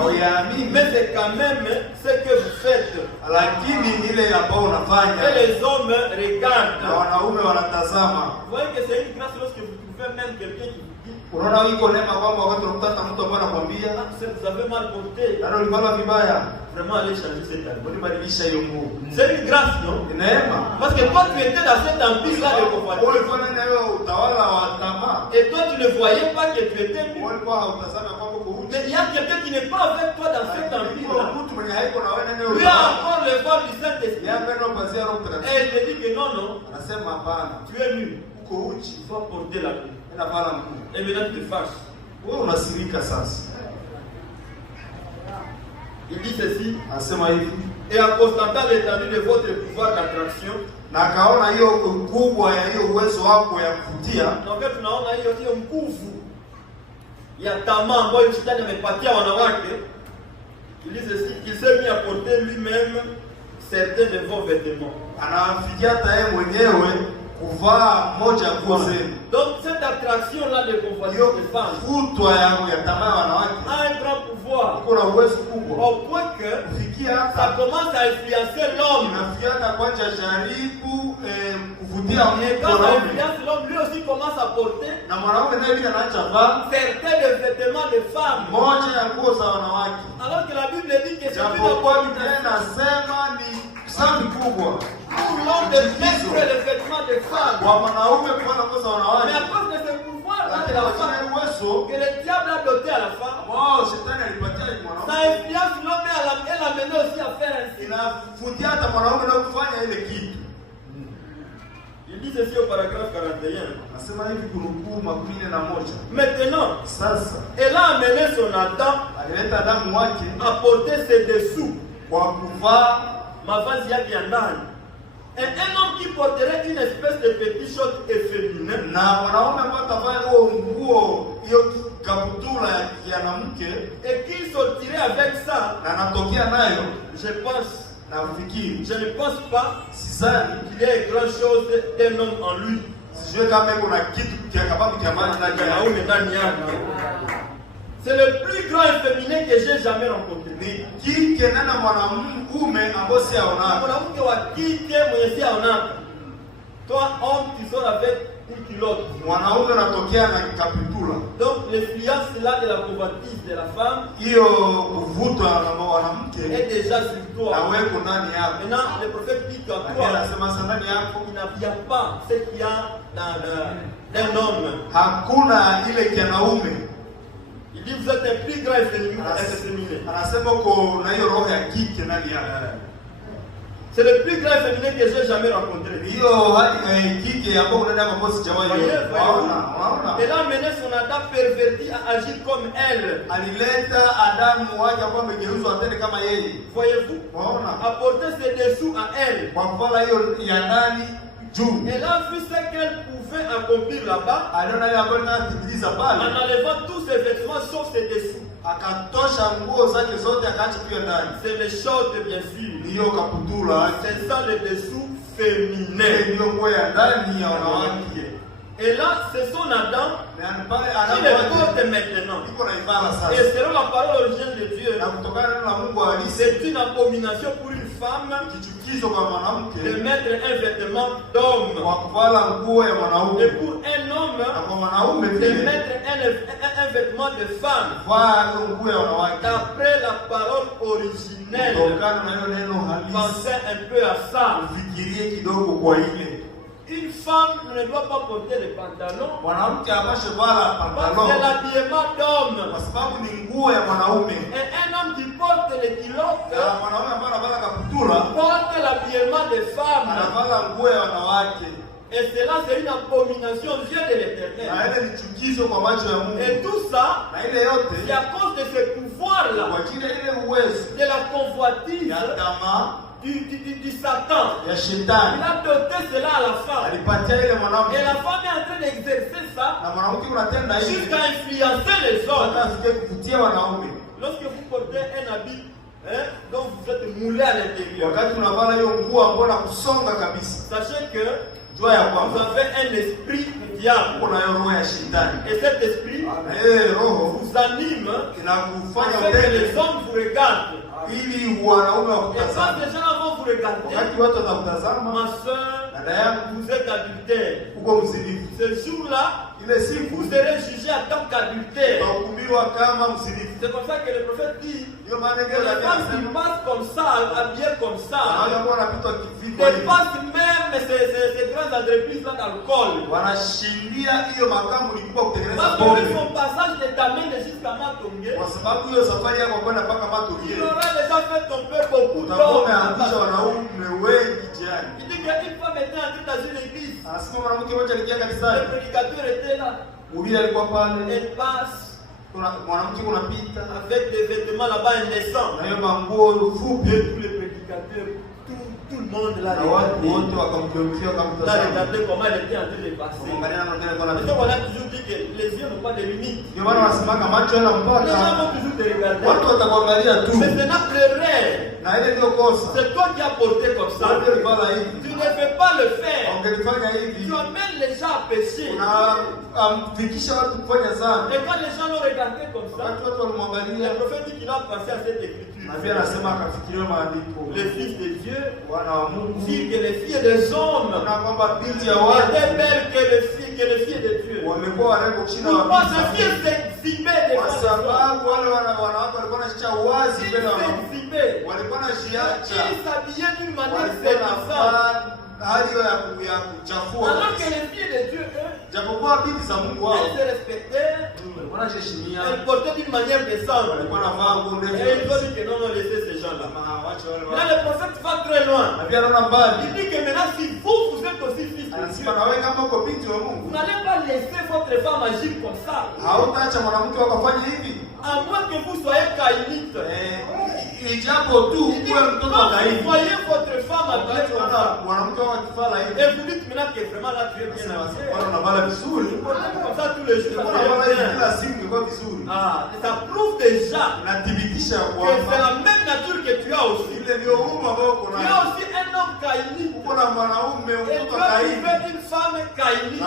Hauyaamini. Mais c'est quand même ce que vous faites. Lakini ile ambao unafanya Et les hommes na regardent. wanaume wanatazama. Vous voyez que c'est une grâce lorsque vous trouvez même quelqu'un qui vous dit, unaona iko neema kwamba wakati unakutana mtu ambaye anakuambia vous avez mal porté, nalo livala vibaya, vraiment allez changer cette année. ulibadilisha hiyo nguo. C'est une grâce, non? Ni neema. Parce que toi tu étais dans cet empire-là de convoitise. Ulifanya nayo utawala wa tamaa. Et toi tu ne voyais pas que tu étais nu. Ulikuwa hautazama kwamba uko uchi. Mais il y a quelqu'un qui n'est pas avec toi dans cet empire-là. Mtu mwenye haiko na wewe nayo. Lui a encore le corps du Saint-Esprit. Yapenda pazia Roho Et Mtakatifu. il te dit que non, non, Anasema hapana. tu es nu. Uko uchi. Tu dois porter la nuit. Unavala nguo. Et maintenant tu te fâches. Wewe unasirika sasa. Il dit ceci. Anasema hivi. Et en constatant l'étendue de votre pouvoir d'attraction, Na akaona hiyo kubwa ya hiyo uwezo wako ya kuvutia. na tunaona hiyo nguvu ya tamaa ambayo shetani amepatia wanawake. Il dit ceci, qu'il s'est mis à porter lui-même certains de vos vêtements. Anafikia hata yeye mwenyewe kuvaa moja ya nguo zenu. Donc cette attraction-là de convoitise des femmes Futwa ya tamaa ya wanawake a un grand pouvoir. iko na uwezo kubwa. Au point que Kufikia ça hata commence à influencer l'homme. inafikia hata kwanza jaribu kuvutia Et quand ça mwanaume. influence l'homme, lui aussi commence à porter Na mwanaume naye vile anaacha vaa certains des vêtements de femmes. moja ya nguo za wanawake. Alors que la Bible dit que c'est une Japokuwa Biblia abomination inasema ni dhambi kubwa pour l'homme de mettre les vêtements de femmes. kwa mwanaume kuvaa nguo za Mais wanawake. à cause de ce pouvoir-là de Lakini la wakati femme, uwezo que le diable a doté à la femme, wao shetani alipatia ça mwanaume. influence l'homme et elle a mené aussi à faire ainsi. Inavutia hata mwanaume na kufanya ile kitu. Il dit ceci au paragraphe 41. Nasema hivi kunukuu 41. Maintenant, Sasa elle a amené son Adam alileta damu wake à porter ses dessous, kwa kuvaa mavazi yake ya ndani. Et un homme qui porterait une espèce de petit short efféminé, na mwanaume ambaye atavaa hiyo nguo hiyo kaputula ya mwanamke et qui sortirait avec ça, na anatokea nayo, je pense, na ufikiri je ne pense pas sizani qu'il y ait grand chose d'un homme en lui. sijue kama kuna kitu kia kababu kia maana ndani ya Mwanaume ndani yake. C'est le plus grand efféminé que j'ai jamais rencontré. ni kike nana mwanamume ambaye si aona. Mwanamke wa kike mwenye si aonaka. Toi homme tu sors avec une culotte. Mwanaume anatokea na kapitula. Donc l'influence là de la convoitise de la femme Hiyo kuvutwa na mwanamke est déjà sur na toi. wewe ndani yako. Maintenant le prophète dit qu'en Lakini toi anasema sana ndani yako il n'y a pas ce qu'il y a d'un homme. hakuna ile kianaume. Il dit vous êtes un plus grand efféminé. Anasema uko na hiyo roho ya kike ndani yako. C'est le plus grand efféminé que j'ai jamais rencontré. Hiyo hadi kike ambayo unaenda kwa bosi jamaa hiyo. Waona. Elle a mené son Adam perverti à agir comme elle. Alileta Adamu wake ambaye amegeuzwa atende kama yeye. Voyez-vous? Waona. Apporter ses dessous à elle. Kwa kuvala hiyo ya ndani juu. Elle a vu ce qu'elle pouvait accomplir là-bas. Aliona ile ambayo inatimiliza pale. En enlevant tous ses vêtements sauf ses dessous. Akatosha nguo zake zote akaacha pia ndani. C'est les shorts bien sûr. Hiyo kaputula. C'est ça les dessous féminins. Hiyo nguo ya ndani ya wanawake. Et là, c'est son Adam qui le porte maintenant. Et selon la parole originelle de Dieu, c'est une abomination pour une femme de mettre un vêtement d'homme. Et pour un homme de mettre un vêtement de femme. D'après la parole originelle, pensez un peu à ça. Une femme ne doit pas porter les pantalons. Parce que c'est l'habillement d'homme. Et un homme qui porte les culottes porte l'habillement des femmes. Et cela, c'est une abomination aux yeux de l'Éternel. Et tout ça, c'est à cause de ce pouvoir-là, de la convoitise du Satan. Il a doté cela à la femme. Et la femme est en train d'exercer ça jusqu'à influencer les autres. Lorsque vous portez un habit dont vous êtes moulé à l'intérieur, sachez que vous avez un esprit du diable. Et cet esprit vous anime afin que les hommes vous regardent. Et quand les gens vont vous regardez, ma soeur, vous êtes adultère. Ce jour-là, vous serez jugé en tant qu'adultère. C'est comme ça que le prophète dit que les femmes qui passent comme ça, habillées comme ça, dépassent même ces grandes entreprises-là d'alcool. Parce que son passage de Tamine jusqu'à Matongé, il aura déjà fait tomber beaucoup d'hommes. Il dit qu'une femme était entrée dans une église. Le prédicateur était là. Elle passe avec des vêtements là-bas indécents. Et tous les prédicateurs, tout le monde là regardé comment elle était en train de passer. Et on a toujours dit que les yeux n'ont pas de limite. Les gens vont toujours te regarder. Mais c'est notre erreur. C'est toi qui as porté comme ça. Tu ne fais pas le faire. Tu amènes les gens à pécher. Et quand les gens l'ont regardé comme ça, le prophète dit qu'il a pensé à cette écriture. Les fils de Dieu disent que les filles des hommes étaient belles que les filles de Dieu. Pourquoi ces filles s'exhibaient des femmes? Ils s'habillaient d'une manière séduisante. Alors que les filles de Dieu, elles se respectaient, elles portaient d'une manière décente. Et ils ont dit que non, laissez ces gens-là. Là, le prophète va très loin. Il dit que maintenant, si vous êtes aussi fils de Dieu, vous n'allez pas laisser votre femme agir comme ça. À moins que vous soyez caïnite. Il dit que voyez votre femme habillée comme ça. Et vous dites maintenant que vraiment là tu es bien habillée. Comme ça tous les jours. Ça prouve déjà que c'est la même nature que tu as aussi. Tu as aussi un homme caïniste. Et tu as trouvé une femme caïniste.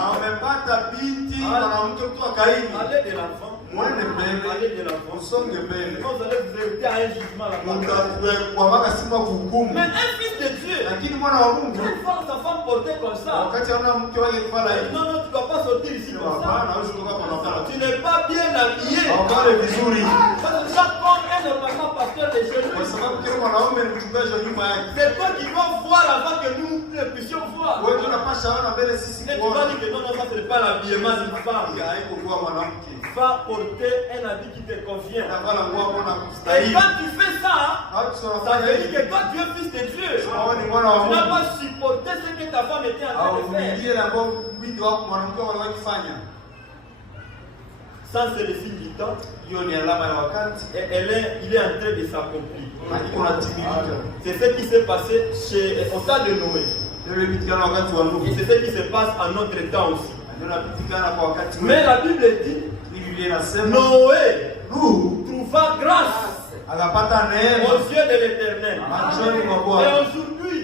Allez de l'enfant. Allez de l'enfant. Vous allez vous éviter à un jugement là-bas. Mais un fils de Dieu, quelle force sa femme portée comme ça? Non, tu ne dois pas sortir ici comme ça. Tu n'es pas bien habillé. Parce que chaque homme est normalement pasteur de chez lui. C'est toi qui dois voir avant que nous ne puissions voir. Et tu vas dire que non, ça ce n'est pas l'habillement d'une femme. Va porter un habit qui te convient. Et quand tu fais ça, ça veut dire que toi tu es fils de Dieu. Tu n'as pas supporté ce que ta femme était en train de faire. Ça c'est le signe du temps. Et il est en train de s'accomplir. C'est ce qui s'est passé au temps de Noé. Et c'est ce qui se passe en notre temps aussi. Mais la Bible dit Noé trouva grâce aux yeux de l'Éternel. Et aujourd'hui,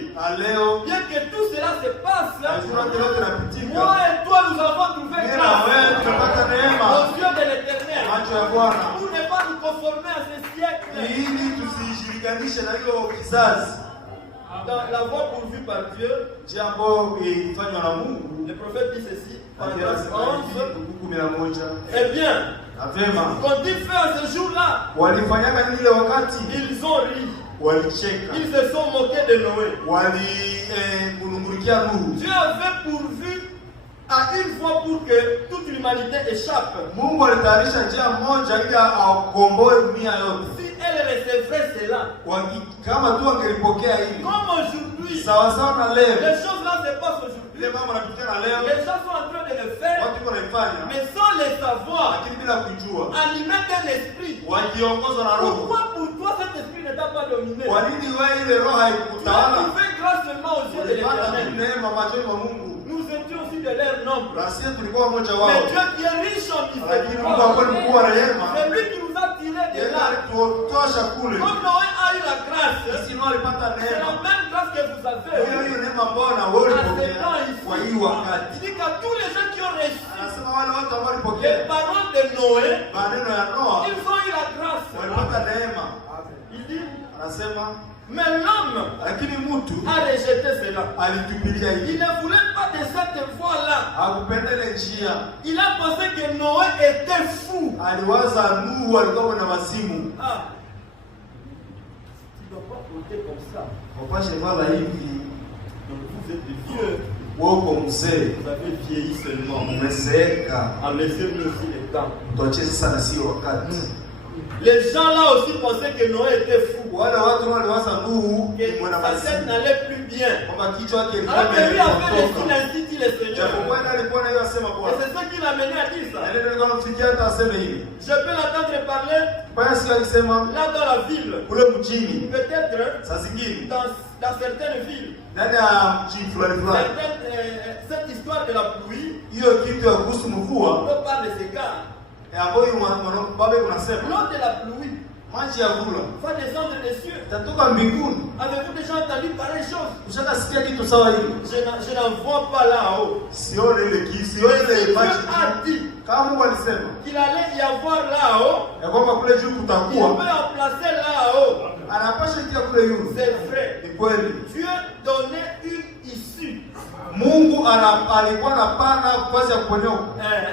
bien que tout cela se passe, moi et toi nous avons trouvé grâce aux yeux de l'Éternel pour ne pas nous conformer à ce siècle. Dans la voie pourvue par Dieu, le prophète dit ceci, paragraphe 11. Eh bien, quand ils faisaient ce jour-là, ils ont ri. Ils se sont moqués de Noé. Dieu avait pourvu à une fois pour que toute l'humanité échappe. Si elle recevrait cela, comme aujourd'hui, les choses là se passent aujourd'hui. Les gens sont en train de le faire, mais sans le savoir, animés d'un esprit. Pourquoi pour toi cet esprit ne t'a pas dominé? Tu as fait grâce seulement aux yeux de l'Éternel. Nous étions aussi de leur nombre. Mais Dieu qui est riche en miséricorde, c'est lui qui nous a tirés de là. Comme Noé a eu la grâce, c'est la même grâce que vous avez eu. Il dit qu'à tous les gens qui ont reçu les paroles de Noé, ils ont eu la grâce. Il dit Mais l'homme a rejeté cela. Il ne voulait pas de cette voie-là. Il a pensé que Noé était fou. Ah. Tu ne dois pas compter comme ça. Donc vous êtes vieux. Vous avez vieilli seulement. Laissez-nous aussi le temps. Les gens là aussi pensaient que Noé était fou. Que sa tête n'allait plus bien. Alors que lui a fait les signes ainsi dit le Seigneur. Et c'est ce qui l'a mené à dire ça. Je peux l'entendre parler là dans la ville. Peut-être dans certaines villes. Cette histoire de la pluie, on peut parler de ces cas. L'eau de la pluie va descendre des cieux. Avez-vous déjà entendu pareille chose? Je n'en vois pas là-haut. Si Dieu a dit qu'il allait y avoir là-haut, il peut en placer là-haut. C'est vrai. Dieu donnait une issue. Mungu alikuwa anapana kazi ya kuponyoka.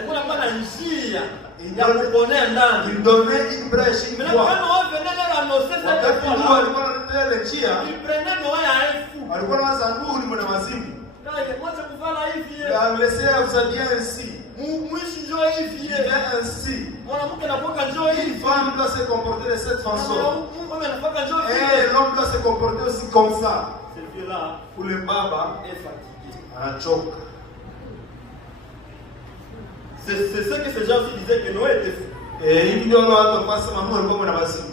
Kuna maana njia ya kuponea ndani. Il donnait une brèche. Mais quand on venait leur annoncer cette fois, il prenait Noé à un fou. Alikuwa anaanza nuru ni mwazimu. Moi je peux faire hivi. Laissez vous bien ainsi. Mwishi njoo hivi. Ainsi. Mwanamke anapoka njoo hivi. Une femme doit se comporter de cette façon. Et l'homme doit se comporter aussi comme ça. C'est vieux là. Pour le baba est fatigué. C'est ce que ces gens aussi disaient que Noé était fou.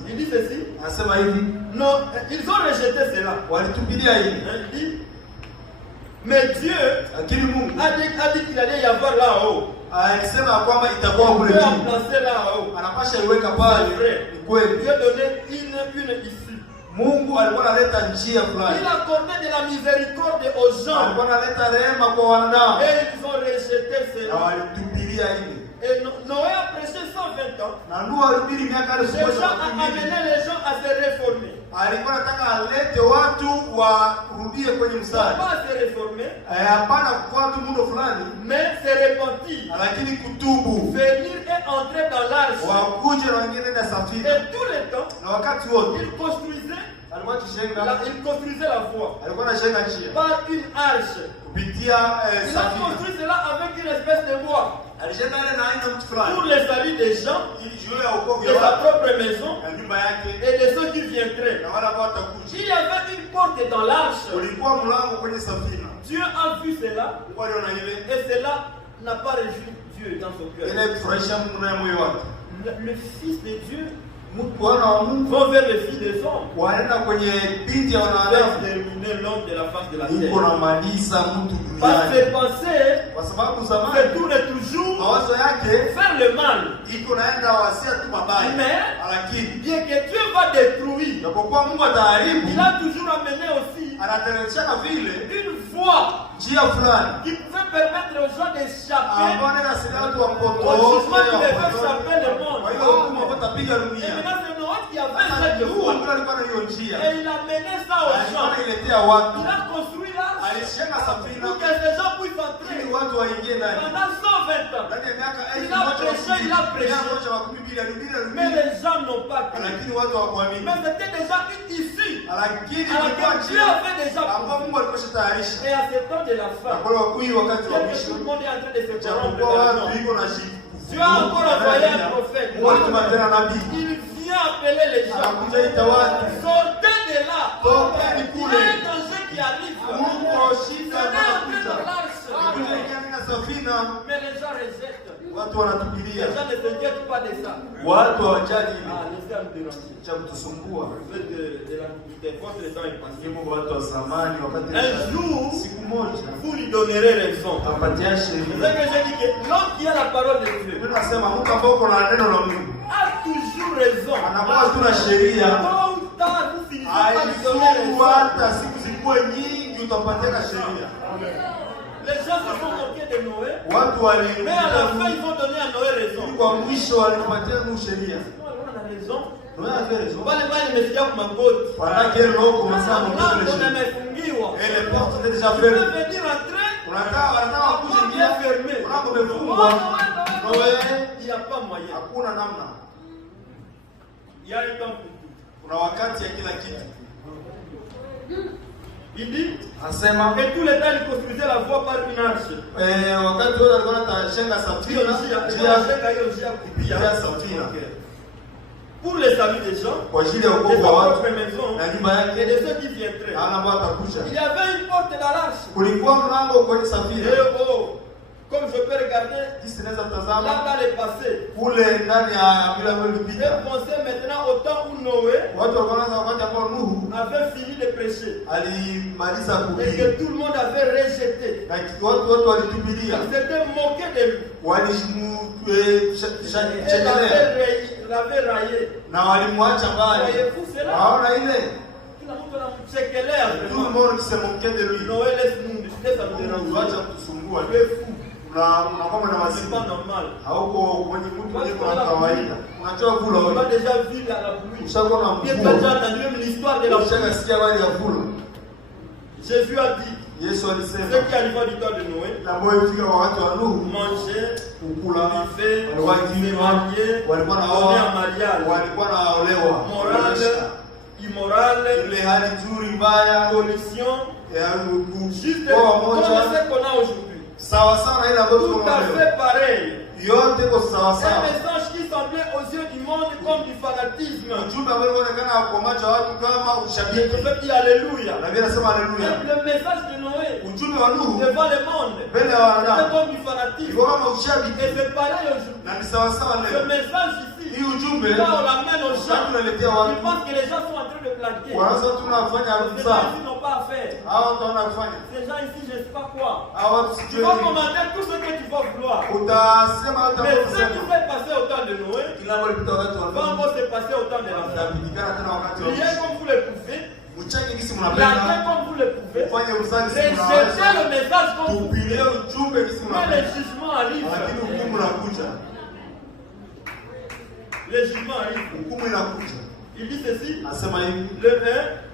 Il dit ceci. Non, ils ont rejeté cela. Il dit, mais Dieu a dit qu'il allait y avoir là-haut. Il peut en placer là-haut. Dieu donnait une issue. Il accordait de la miséricorde aux gens. Et ils ont rejeté cela. Et Noé a prêché 120 ans. Les gens amené les gens à se réformer. Pas à se réformer, mais se repentir. Venir et entrer dans l'arche. Et tout le temps, il construisait la voie par une arche. Il a construit cela avec une espèce de bois. Pour le salut des gens, de sa propre maison et de ceux qui viendraient. Il y avait une porte dans l'arche. Dieu a vu cela et cela n'a pas réjoui Dieu dans son cœur. Le Fils de Dieu vont vers le Fils des hommes. Exterminer l'homme de la face de la terre. Par ses pensées, se tourne toujours vers le mal. Mais, bien que Dieu va détruire, il a toujours amené aussi une voie qui pouvait permettre aux gens d'échapper au jugement qui devait frapper le monde. Et maintenant, c'est Noé qui avait cette voie. Et il a mené ça aux gens. Il a construit l'arche pour que les gens puissent entrer. Pendant 120 ans, il a prêché. Mais les gens n'ont pas cru. Mais c'était déjà une issue à laquelle Dieu avait déjà posé. Et à ce temps de la fin, tout le monde est en train de se corrompre. Dieu a encore envoyé un prophète. Il vient appeler les gens. Sortez de là. Il y a un danger qui arrive. Venez entrer dans l'arche. Mais les gens rejettent. Les gens ne s'inquiètent pas de ça. Laissez-moi déranger. Un jour, vous lui donnerez raison. C'est ce que j'ai dit, que l'homme qui a la parole de Dieu a toujours raison. Tôt ou tard, vous finissez par lui donner raison. Les gens se sont moqués de Noé, mais à la fin ils vont donner à Noé raison. On a raison Wale wale nimesikia kwa magoti. Pendant que l'eau commençait à monter sur les Mlango genoux. umefungiwa. Et les portes étaient déjà Tu fermées. peux venir entrer. Unataka kuingia fermé. mlango umefungwa. Il n'y a pas moyen. Hakuna namna. Il y a un temps pour tout. Kuna wakati ya kila kitu. Il dit, Anasema et tout le temps il construisait la voie par une arche. wakati wote alikuwa anajenga safina njia safina Pour le salut des gens, kwa ajili ya de wokovu sa wa watu propre maison, na nyumba et yake de ceux qui viendraient. na ambao atakuja. Il y avait une porte dans l'arche. Kulikuwa mlango kwenye Et safina. oh, comme je peux regarder, Jinsi naweza là tazama dans le passé, kule ndani ya bila je ilipita. pensais maintenant au temps où Noé Watu wakaanza wakati ambao Nuhu avait fini de prêcher alimaliza et kuhubiri. que tout le monde avait rejeté. Na watu walitubilia. Ils s'étaient moqués de lui. Walishekelea L'avait raillé. na walimwacha mbali. Voyez-vous cela? Waona ile? Kila mtu anamchekelea. Tout le monde qui se moquait de lui. Noé laisse-nous, laisse-nous déranger. Wacha kutusumbua. Tu es fou. Unakuwa na C'est wazimu. pas normal. Hauko kwenye mtu mwenye kwa kawaida. Unachoka kula On a wewe. déjà vu la pluie. Ushakuwa na Bien que tu as mvua. entendu même l'histoire de la pluie. Ushakasikia habari ya kula. Jésus a dit, Yesu ce alisema qui arriva du temps de Noé, na moyo fika kwa watu wa Nuhu manger, kukula, vivre, walikuwa se kinywa, marier, walikuwa na donner en oa, mariage. walikuwa na olewa. Morale, immorale, Ile hali nzuri mbaya pollution, ya juste kwa comme moja ce qu'on a aujourd'hui. sawa sawa na ile ambayo Tout tuko à nayo. fait pareil. Yote kwa sawa Un sawa. message qui semblait aux yeux du monde comme du fanatisme. Ujumbe ambao unaonekana kwa macho ya watu kama Je ushabiki. peux dire Alléluia. Na Biblia inasema haleluya. Le message de Noé Ujumbe wa Nuhu devant le monde, mbele ya c'est wanadamu comme du fanatisme. iko kama ushabiki Et c'est pareil aujourd'hui. na ni sawa sawa Ce leo. message ici, Hii ujumbe quand on l'amène aux gens, tunaletea ils watu pensent que les gens sont en train de plaquer. wanaanza tunafanya Ces mzaa. gens ici n'ont pas à faire. Hao wataona kufanya. Ces gens ici, je ne sais pas quoi. Hao watu Tu sijui. vas commander tout ce que tu vas vouloir. Utasema hata Mais ce qui kusema. s'est passé au temps de Noé Kila mmoja alipita wakati wa va Nuhu. encore se passer au temps de la fin. Utapitikana tena wakati wa Priez mwisho. comme vous le pouvez. Mcheke kisi Priez mnapenda. comme vous le pouvez. Ufanye usafi kisi Rejetez mnaweza. le message comme vous pouvez. Tupilie ujumbe kisi Mais le mnapenda. jugement arrive. Lakini hukumu inakuja. Le jugement arrive. Hukumu inakuja. Il dit ceci. Nasema hivi.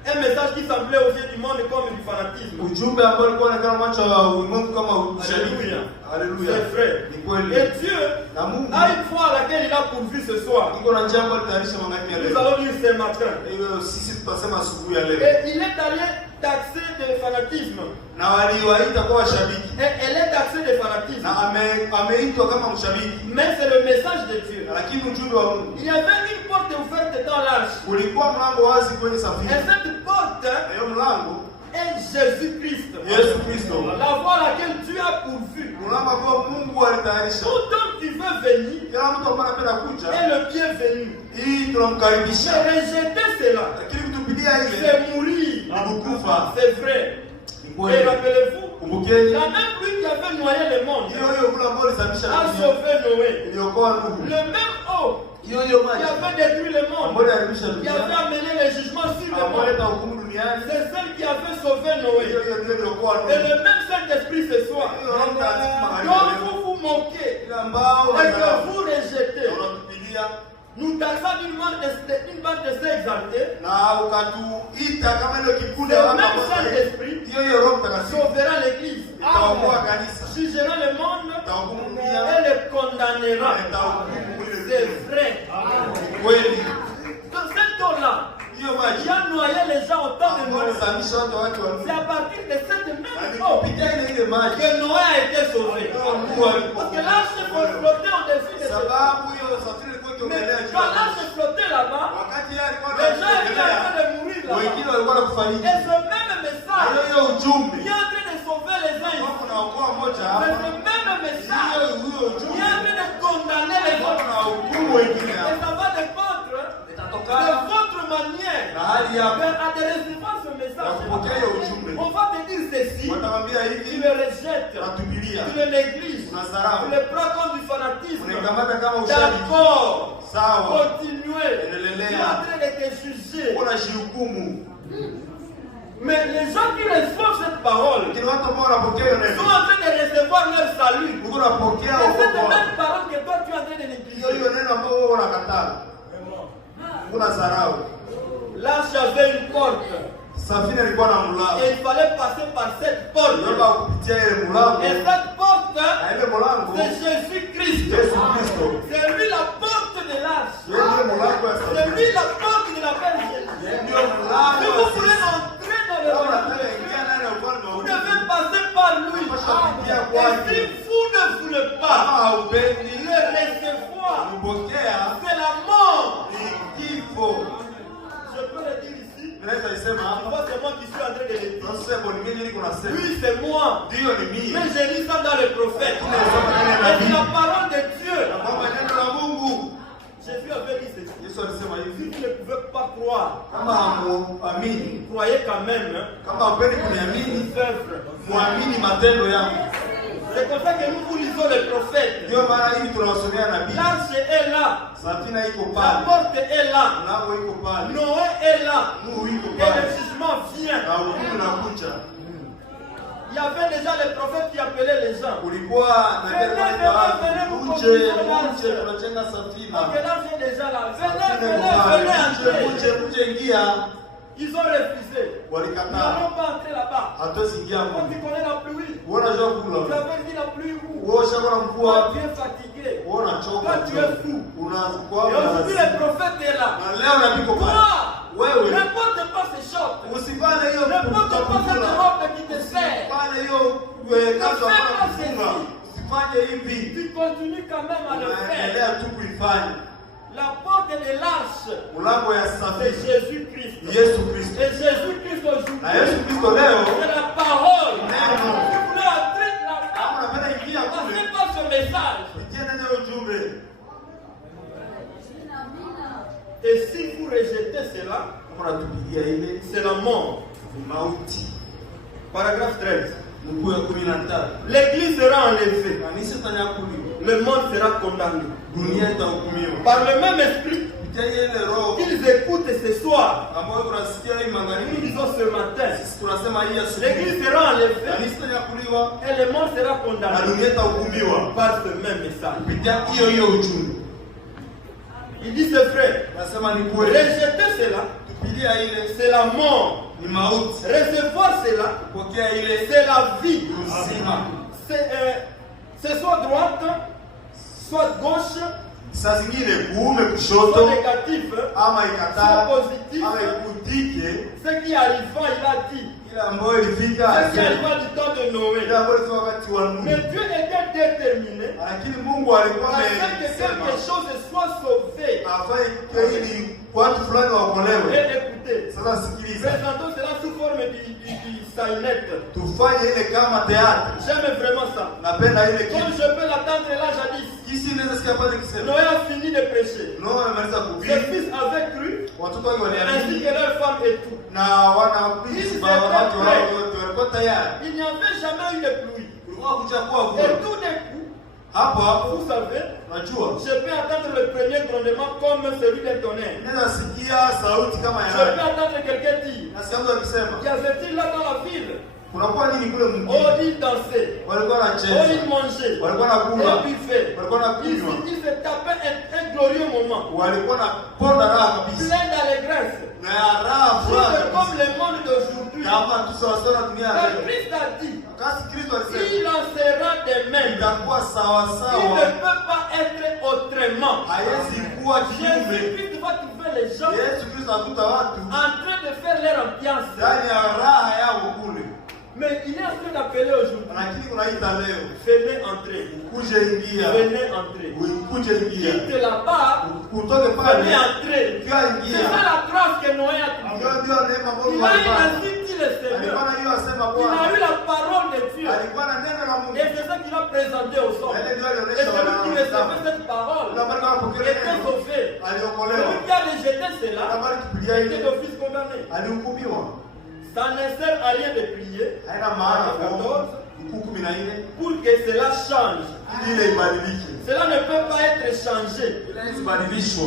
Un message qui semblait aux yeux du monde comme du fanatisme. Ujumbe ambao ulikuwa unaonekana macho ya ulimwengu kama ushabiki. Alléluia. Haleluya. C'est vrai. Ni kweli. Et Dieu Na Mungu a une foi à laquelle il a pourvu ce soir. iko na jambo litarisha magharibi ya Nous leo. allons lire ce matin. Hiyo sisi tutasema asubuhi ya leo. Et il est allé taxé de fanatisme. Na waliwaita kwa washabiki. Et elle est taxée de fanatisme. Na ameitwa kama mshabiki. Mais c'est le message de Dieu. Lakini ujumbe wa Mungu. Il y avait une porte ouverte dans l'arche. Ulikuwa mlango wazi kwenye Et safina. cette porte Na hiyo mlango est Jésus-Christ. Yesu Kristo. La voie à laquelle Dieu a pourvu. Mlango ambao Mungu alitayarisha. Tout homme qui veut venir Kila mtu ambaye anapenda kuja, est le bienvenu. hii tunamkaribisha. Mais rejeter cela, Lakini kutupilia ile c'est mourir. ni kukufa. C'est vrai. Ni Et kweli. rappelez-vous, Kumbukeni. la même pluie qui avait noyé le monde Hiyo kula ambao ilisababisha a dunia. sauvé Noé. Iliokoa Nuhu. Le même eau Hiyo qui maji. avait détruit le monde, Ambayo iliharibisha qui dunia. avait amené le jugement sur le Ambayo ileta monde, hukumu duniani. c'est celle qui avait sauvé Noé. Hiyo ndio iliokoa Et Nuhu. le même Saint-Esprit ce soir, Hiyo Roho Mtakatifu magharibi dont ya leo. vous vous moquez Ile ambao et que vous rejetez, unatupilia nous taxons d'une bande de ces exaltés, na ukatuita kama ile kikundi le ya watu même ambao Saint-Esprit hiyo Roho Mtakatifu sauvera l'Église, itaokoa kanisa. jugera le monde Itahukumu dunia. et le condamnera. Itahukumu ile C'est vrai. kweli. Dans cette eau-là, Hiyo qui maji a noyé les gens au temps de ambao Noé, ilisababisha watu wa c'est Nuhu. à partir de cette Na même ni eau kupitia ile maji que Noé a été sauvé. Nuhu alikuwa. Parce que l'arche flottait au-dessus de cette eau. Sababu hiyo safari ilikuwa Mais ikiongelea juu quand ya l'arche flottait là-bas, wakati yeye alikuwa les gens étaient en train anaongelea, de mourir là-bas. wengine walikuwa wanakufariki. Et ce même message Hiyo ujumbe qui est en train de sauver les gens wako ici, unaokoa moja c'est hapa. ce même message Hiyo qui ujumbe est en train de condamner les wako autres. na hukumu wengine Et hapa. ça va dépendre de Itatokana votre manière na hali yako de recevoir ce ya message. kupokea hiyo ujumbe. On va te dire ceci, Watamwambia tu hivi, le rejettes, unatupilia, tu le négliges, tu unasahau, le prends comme du fanatisme. unaikamata kama ushabiki. D'accord, Sawa, continuez, tu es en endelea, train de te juger. unajihukumu. Mais les gens qui reçoivent cette parole Lakini watu ambao wanapokea hiyo sont neno, en train de recevoir leur salut. uko unapokea Et cette wokovu. même parole que toi tu es en train de Hiyo négliger. neno ambao wewe unakataa. kuna zarau. L'arche avait une porte. Safina ilikuwa na mlango. Et il fallait passer par cette porte. Ndio kupitia ile mlango. Et cette porte, ile mlango, c'est Jésus-Christ. Yesu-Kristo. C'est lui la porte de l'arche. Yeye mlango wa Safina. C'est lui la porte de la Belle Jésus. Ndio mlango. Si vous voulez entrer dans le royaume, vous devez passer par lui. Et si vous ne voulez pas le recevoir, c'est la mort. Je peux le dire ici. C'est moi qui suis en train de le dire. Oui, c'est moi. Mais j'ai lu ça dans les prophètes. Et c'est la parole de Dieu. Jésus avait dit ceci. Si vous ne pouvez pas croire, croyez quand même. C'est comme ça que nous lisons les prophètes. L'arche est là. La porte est là. Noé est là. Et le jugement vient. Il y avait déjà les prophètes qui appelaient les gens. Venez, vous construisez l'arche. Donc l'arche est déjà là. Venez, ils ont refusé. Ils n'ont pas entré là-bas. Quand tu connais la pluie, tu avais dit la pluie où? Quand tu es fatigué, quand tu es fou. Et aujourd'hui le prophète est là. Ne porte pas ces shorts. Ne porte pas cette robe qui te sert. Ne fais pas ceci. Tu continues quand même à le faire. La porte de l'arche, c'est Jésus-Christ. Et Jésus-Christ aujourd'hui, c'est la parole. Si vous voulez entrer là-bas, passez pas ce message. Et si vous rejetez cela, c'est la mort. Paragraphe 13. L'église sera enlevée. Le monde sera condamné. Par le même esprit qu'ils écoutent ce soir. Nous disons ce matin. L'église sera enlevée. Et le monde sera condamné. Par ce même message. Il dit ce frère. Rejeter cela, c'est la mort. Recevoir cela, c'est la vie. C'est soit droite, soit gauche, soit négatif, soit positif. Ce qui arriva, il a dit. Ce qui arriva du temps de Noé. Mais Dieu était déterminé afin que quelque chose soit sauvé. Et écoutez, présentons cela sous forme du saïnette. J'aime vraiment ça. Comme je peux l'attendre là jadis. Noé a fini de prêcher. Ses fils avaient cru, ainsi que leurs femmes et tout. Ils étaient prêts. Il n'y avait jamais eu de pluie. Et tout d'un coup, vous savez, je peux attendre le premier grondement comme celui d'un tonnerre. Je peux attendre quelqu'un dire, y avait-il là dans la ville? Oh, ils dansaient, oh, ils mangeaient, ils buvaient, ils se tapaient un glorieux moment, plein d'allégresse. Comme le monde d'aujourd'hui. Car Christ a dit, il en sera de même. Il ne peut pas être autrement. Jésus-Christ va trouver les gens en train de faire leur ambiance. Mais il est en train d'appeler aujourd'hui. Venez entrer. Venez entrer. Quitte là-bas. Venez entrer. C'est ça la grâce que Noé a trouvée. Il a eu ainsi le Seigneur. Il a eu la parole de Dieu. Et c'est ça qu'il a présenté aux hommes. Et celui qui recevait cette parole était sauvé. Celui qui a rejeté cela était d'office condamné. Ça ne sert à rien de prier pour que cela change. Cela ne peut pas être changé.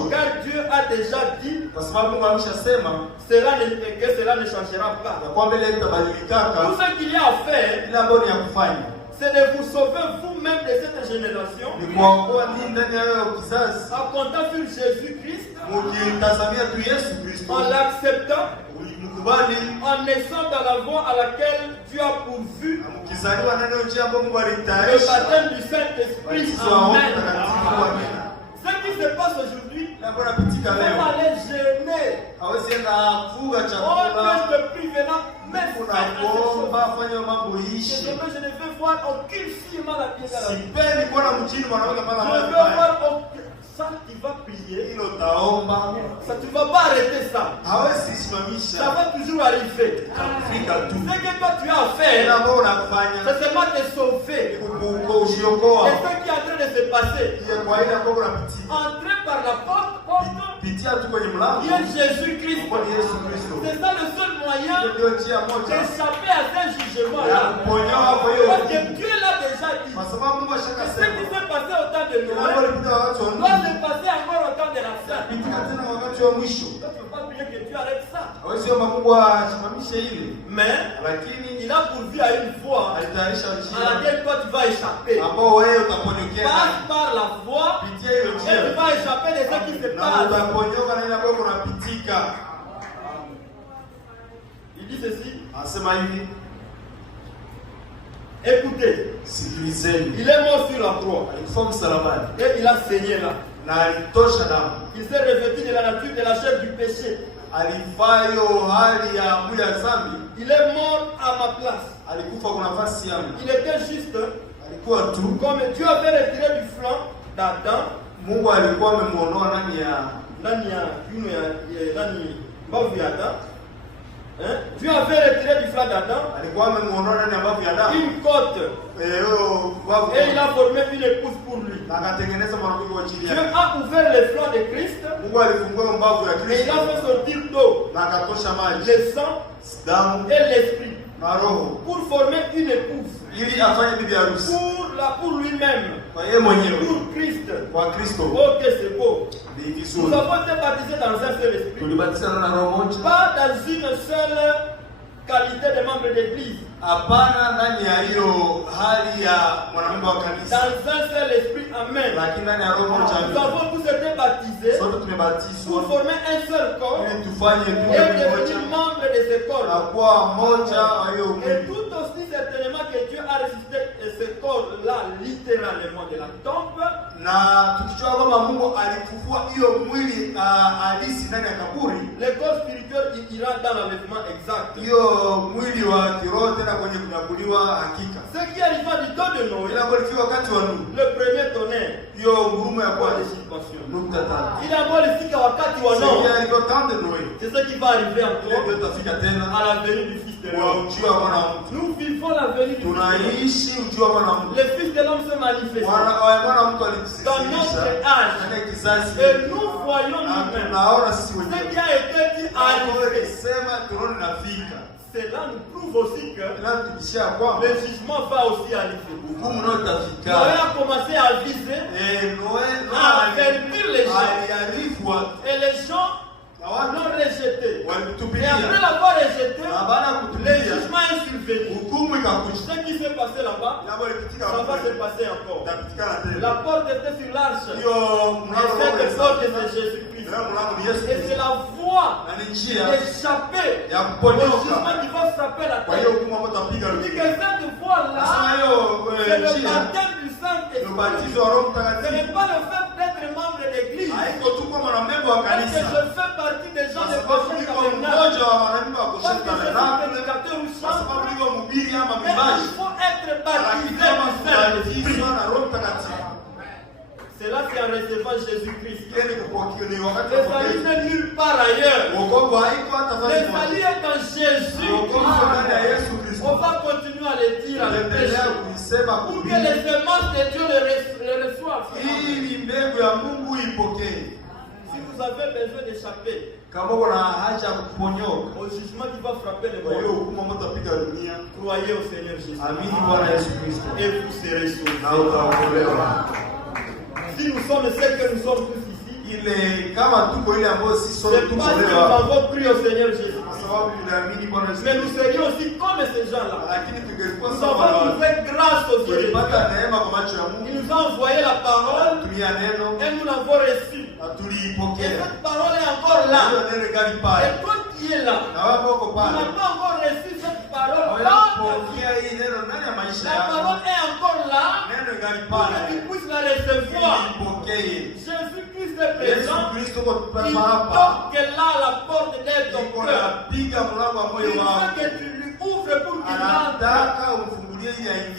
Car Dieu a déjà dit que cela ne changera pas. Tout ce qu'il y a à faire, c'est de vous sauver vous-même de cette génération en comptant sur Jésus-Christ ukitazamia tu Yesu Kristo, en l'acceptant, mkubali, en naissant dans la voie à laquelle Dieu a pourvu mkizaliwa ndani ya njia ambayo Mungu le alitayarisha, baptême du Saint-Esprit. Amen. Ce qui se passe aujourd'hui, na bora pitika on leo, va les gêner. hawezi enda kufuga Oh, chakula, que je prie venant, mais unakuomba fanya mambo ishi. je ne veux voir aucune fille mal habillée dans la vie. Sipendi kuona mjini mwanamke pala Je mahali veux pale. voir aucune. Ça, tu vas prier. Hilo taomba, Ça, tu ne vas pas arrêter ça. hawezi Ça simamisha va toujours arriver. kufika tu. Ce que toi tu as à faire, Tena ambao unafanya c'est seulement te sauver. kujiokoa. Et ce qui est en train de se passer, Ile kwa ile ambao unapitia. entrer par la porte, Pitia tu kwenye mlango. vient Jésus-Christ. Kwa Yesu Kristo. C'est ça le seul moyen Ndio njia moja d'échapper à ce ya jugement-là. kuponya hapo hiyo. Parce que Dieu l'a déjà dit. Kwa sababu Mungu Ce qui ashakasema. s'est passé au temps de Kama Noël ilipita wakati wa doit Nuhu, se passer encore au temps de la fin. pitika tena wakati wa mwisho. Donc, il ne faut pas oublier que Dieu arrête ça. Hawezi omba Mungu asimamishe ile. Mais Lakini il a pourvu à une voie alitayarisha à njia laquelle toi tu vas échapper. ambao wewe utaponyokea. Passe par la voie Pitia hiyo et tu njia. vas échapper de ce qui se Na passe. utaponyoka na ile ambayo kunapitika. Il dit ceci. Anasema hivi, Écoutez, sikilizeni. il est mort sur la croix Alikufa msalabani et il a saigné là. na alitosha damu. Il s'est revêtu de la nature de la chair du péché. Alifaa hiyo hali ya mwili ya dhambi. Il est mort à ma place. Alikufa kwa nafasi yangu. Il était juste Alikuwa tu comme Dieu avait retiré du flanc d'Adam. Mungu alikuwa amemuondoa ndani ya mbavu ya Adam. Hein? Dieu avait retiré du flanc d'Adam alikuwa amemuondoa ndani ya mbavu ya damu. une côte Hiyo mbavu et il a formé une épouse pour lui. na akatengeneza mwanamke wa chini Dieu yake. a ouvert les flancs de Christ Mungu alifungua mbavu ya et il Kristo a fait sortir d'eau, na akatosha maji, le sang damu et l'esprit na roho pour former une épouse ili afanye bibi harusi pour lui-même, kwa yeye mwenyewe, pour Christ. kwa Kristo. Ok, c'est beau. Ni Nous vizuri. avons été baptisés dans un seul esprit, Tulibatizana na roho moja. pas dans une seule qualité de membre d'église, Hapana ndani ya hiyo hali ya mwanamemba wa kanisa, dans un seul esprit. Amen. lakini ndani ya roho moja. Nous avons tous été baptisés Sote pour tumebatizwa former un seul corps ili tufanye et tuwe devenir mmoja membre de ce na corps. kuwa moja wa hiyo Et mwili. tout aussi certainement que Dieu a ressuscité ce corps-là littéralement de la tombe, Na tukijua kwamba Mungu alifufua hiyo mwili halisi ndani ya kaburi, le corps spirituel il ira dans l'enlèvement exact. hiyo mwili wa kiroho tena kwenye kunyakuliwa hakika. Ce qui arriva du temps de Noé, Ila ilifika wakati wa Nuhu, le premier tonnerre, hiyo ngurumo ya pour kwanza les situations. nukta tatu. Il a mort ici wakati wa Sasa Noé. ilikuwa tande Noe. C'est ce qui va arriver Ile encore ndio itafika tena à la venue du Fils de kwa l'homme. ujio wa mwana wa mtu. Nous vivons la venue du Fils de l'homme. Tunaishi ujio wa mwana wa mtu. Le Fils de l'homme se manifeste Mwana wa mtu dans alijisikilisha notre âge. ndani ya kizazi Et nous voyons na nous-mêmes tunaona sisi ce wenyewe. qui a été dit arriver. Sema tunaona inafika. Cela nous prouve aussi que Ila tukishia kwamba le jugement va aussi arriver. hukumu nayo itafika. Noé a commencé à viser, Noe à avertir les gens. aliarifu watu Et les gens na watu l'ont rejeté. Et walitupilia après l'avoir rejeté, na baada ya le kutupilia jugement est survenu. hukumu ikakuja. Ce qui s'est passé là-bas, Jambo likitika ça va se hapo passer encore. itapitikana tena. La porte était sur l'arche. Hiyo Et mlango cette porte, wa c'est Jésus-Christ. mlango ni Yesu Et c'est la voie na ni njia d'échapper ya au kuponyoka. jugement qui va frapper la Kwa hiyo terre. hukumu ambayo tutapiga Il dit que cette Sasa voie-là, hiyo c'est le njia baptême du ni Saint-Esprit. ubatizo wa Roho Ce Mtakatifu. n'est pas le fait d'être membre d'église. Haiko tu kwa mwanamemba wa Parce que kanisa. je fais partie des gens Kwa de sababu prochaine niko tabernacle. mmoja wa wanamemba wa Parce kushika que je suis tabernacle. prédicateur ou Kwa sababu chanteur. niko mhubiri ama Mais mwimbaji. il faut être Lakini baptisé kama du Saint-Esprit. kubatizwa na Roho Mtakatifu. C'est là c'est en recevant Jésus-Christ. Yaani kupokea ni wakati Le wa salut kupokea. n'est nulle part ailleurs. Wokovu haiko hata Le fasi moja. salut est en Jésus. Wokovu uko ndani ya Yesu Kristo. On va continuer à le dire à le Endelea péché. kuisema Pour que kuhubiri. les semences de Dieu le reçoivent. Ili mbegu ya Mungu ipokee. Si vous avez besoin d'échapper Kama kuna haja ya kuponyoka. au jugement qui va frapper le Kwa hiyo monde, hukumu ambayo tutapiga dunia. croyez au Seigneur Jésus. Amini Bwana Yesu Kristo. Et vous serez sauvés. Na utaokolewa. Si nous sommes ceux que nous sommes tous ici, Ile kama tuko ile ambayo sisi sote c'est parce que nous tukolewa. avons cru au Seigneur Jésus. Kwa sababu tunaamini Bwana Yesu Mais nous Kristo. serions aussi comme ces gens-là. Lakini tungelikuwa Nous sawa avons na trouvé grâce aux yeux de Dieu. tulipata neema kwa macho ya Il Mungu. nous a envoyé la parole Tumia neno et nous l'avons reçue. Et cette parole est encore là. Et toi qui es là, tu n'as pas encore reçu cette parole. La parole est encore là pour que tu puisses la recevoir. Jésus-Christ est présent. Il toque là à la porte de ton cœur. Il veut que tu lui ouvres pour qu'il entre.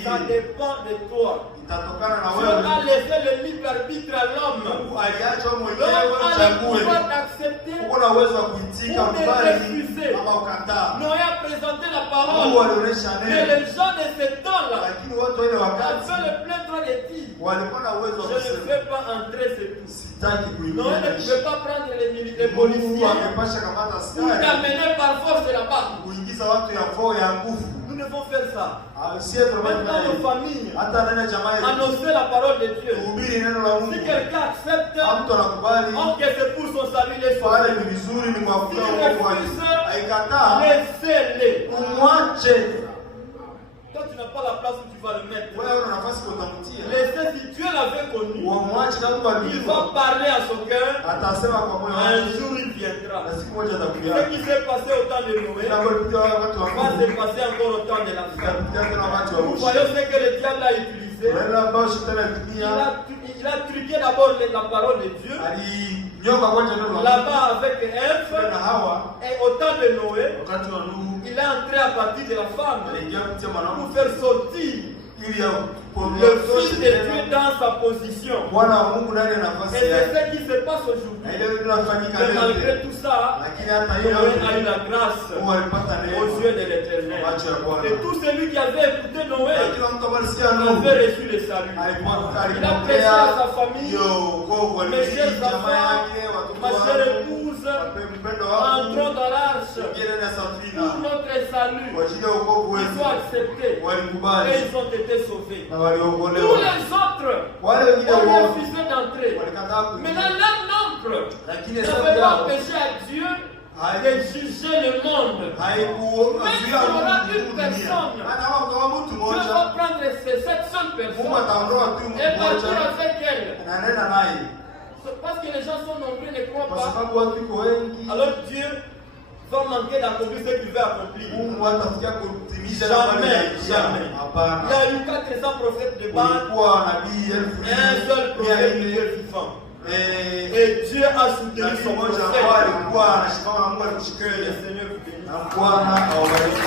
Ça dépend de toi. Dieu a laissé le libre arbitre à l'homme. L'homme a le pouvoir d'accepter ou de refuser. Noé a présenté la parole. Mais les gens de ce temps-là avaient le plein droit de dire: je ne vais pas entrer, c'est tout. Noé ne pouvait pas prendre les policiers ou l'amener par force là-bas. Nous devons faire ça. Même dans nos familles, annoncer la parole de Dieu. Si quelqu'un accepte, que c'est pour son salut, laissez-le. Laissez-le. Quand tu n'as pas la place où tu vas le mettre, laissez, si Dieu l'avait connu, il va parler à son cœur. Un jour il viendra. Ce qui s'est passé au temps de Noé va se passer encore au temps de la fin. Nous voyons ce que le diable a utilisé. Il a truqué d'abord la parole de Dieu. Là-bas avec Ève, et au temps de Noé, il est entré à partir de la femme pour faire sortir le Fils de Dieu dans sa position. Et c'est ce qui se passe aujourd'hui. Mais malgré tout ça, Noé a eu la grâce aux yeux de l'Éternel. Et tout celui qui avait écouté Noé avait reçu le salut. Il a prêché à sa famille: mes chers enfants, ma chère épouse, entrons dans l'arche pour notre salut. Ils sont acceptés et ils ont été sauvés. Tous les autres ont refusé d'entrer. Mais l'un nombre ne peut pas empêcher à Dieu de juger le monde. Mais il y aura une personne. Dieu va prendre cette seule personne et partir avec elle. Parce que les gens sont nombreux, ne croient pas. Alors Dieu va manquer d'accomplir ce qu'il veut accomplir. Jamais. Il y a eu 400 prophètes de Baal et un seul prophète de Dieu vivant. Et Dieu a soutenu son prophète. Que le Seigneur vous bénisse. Nous allons nous lever.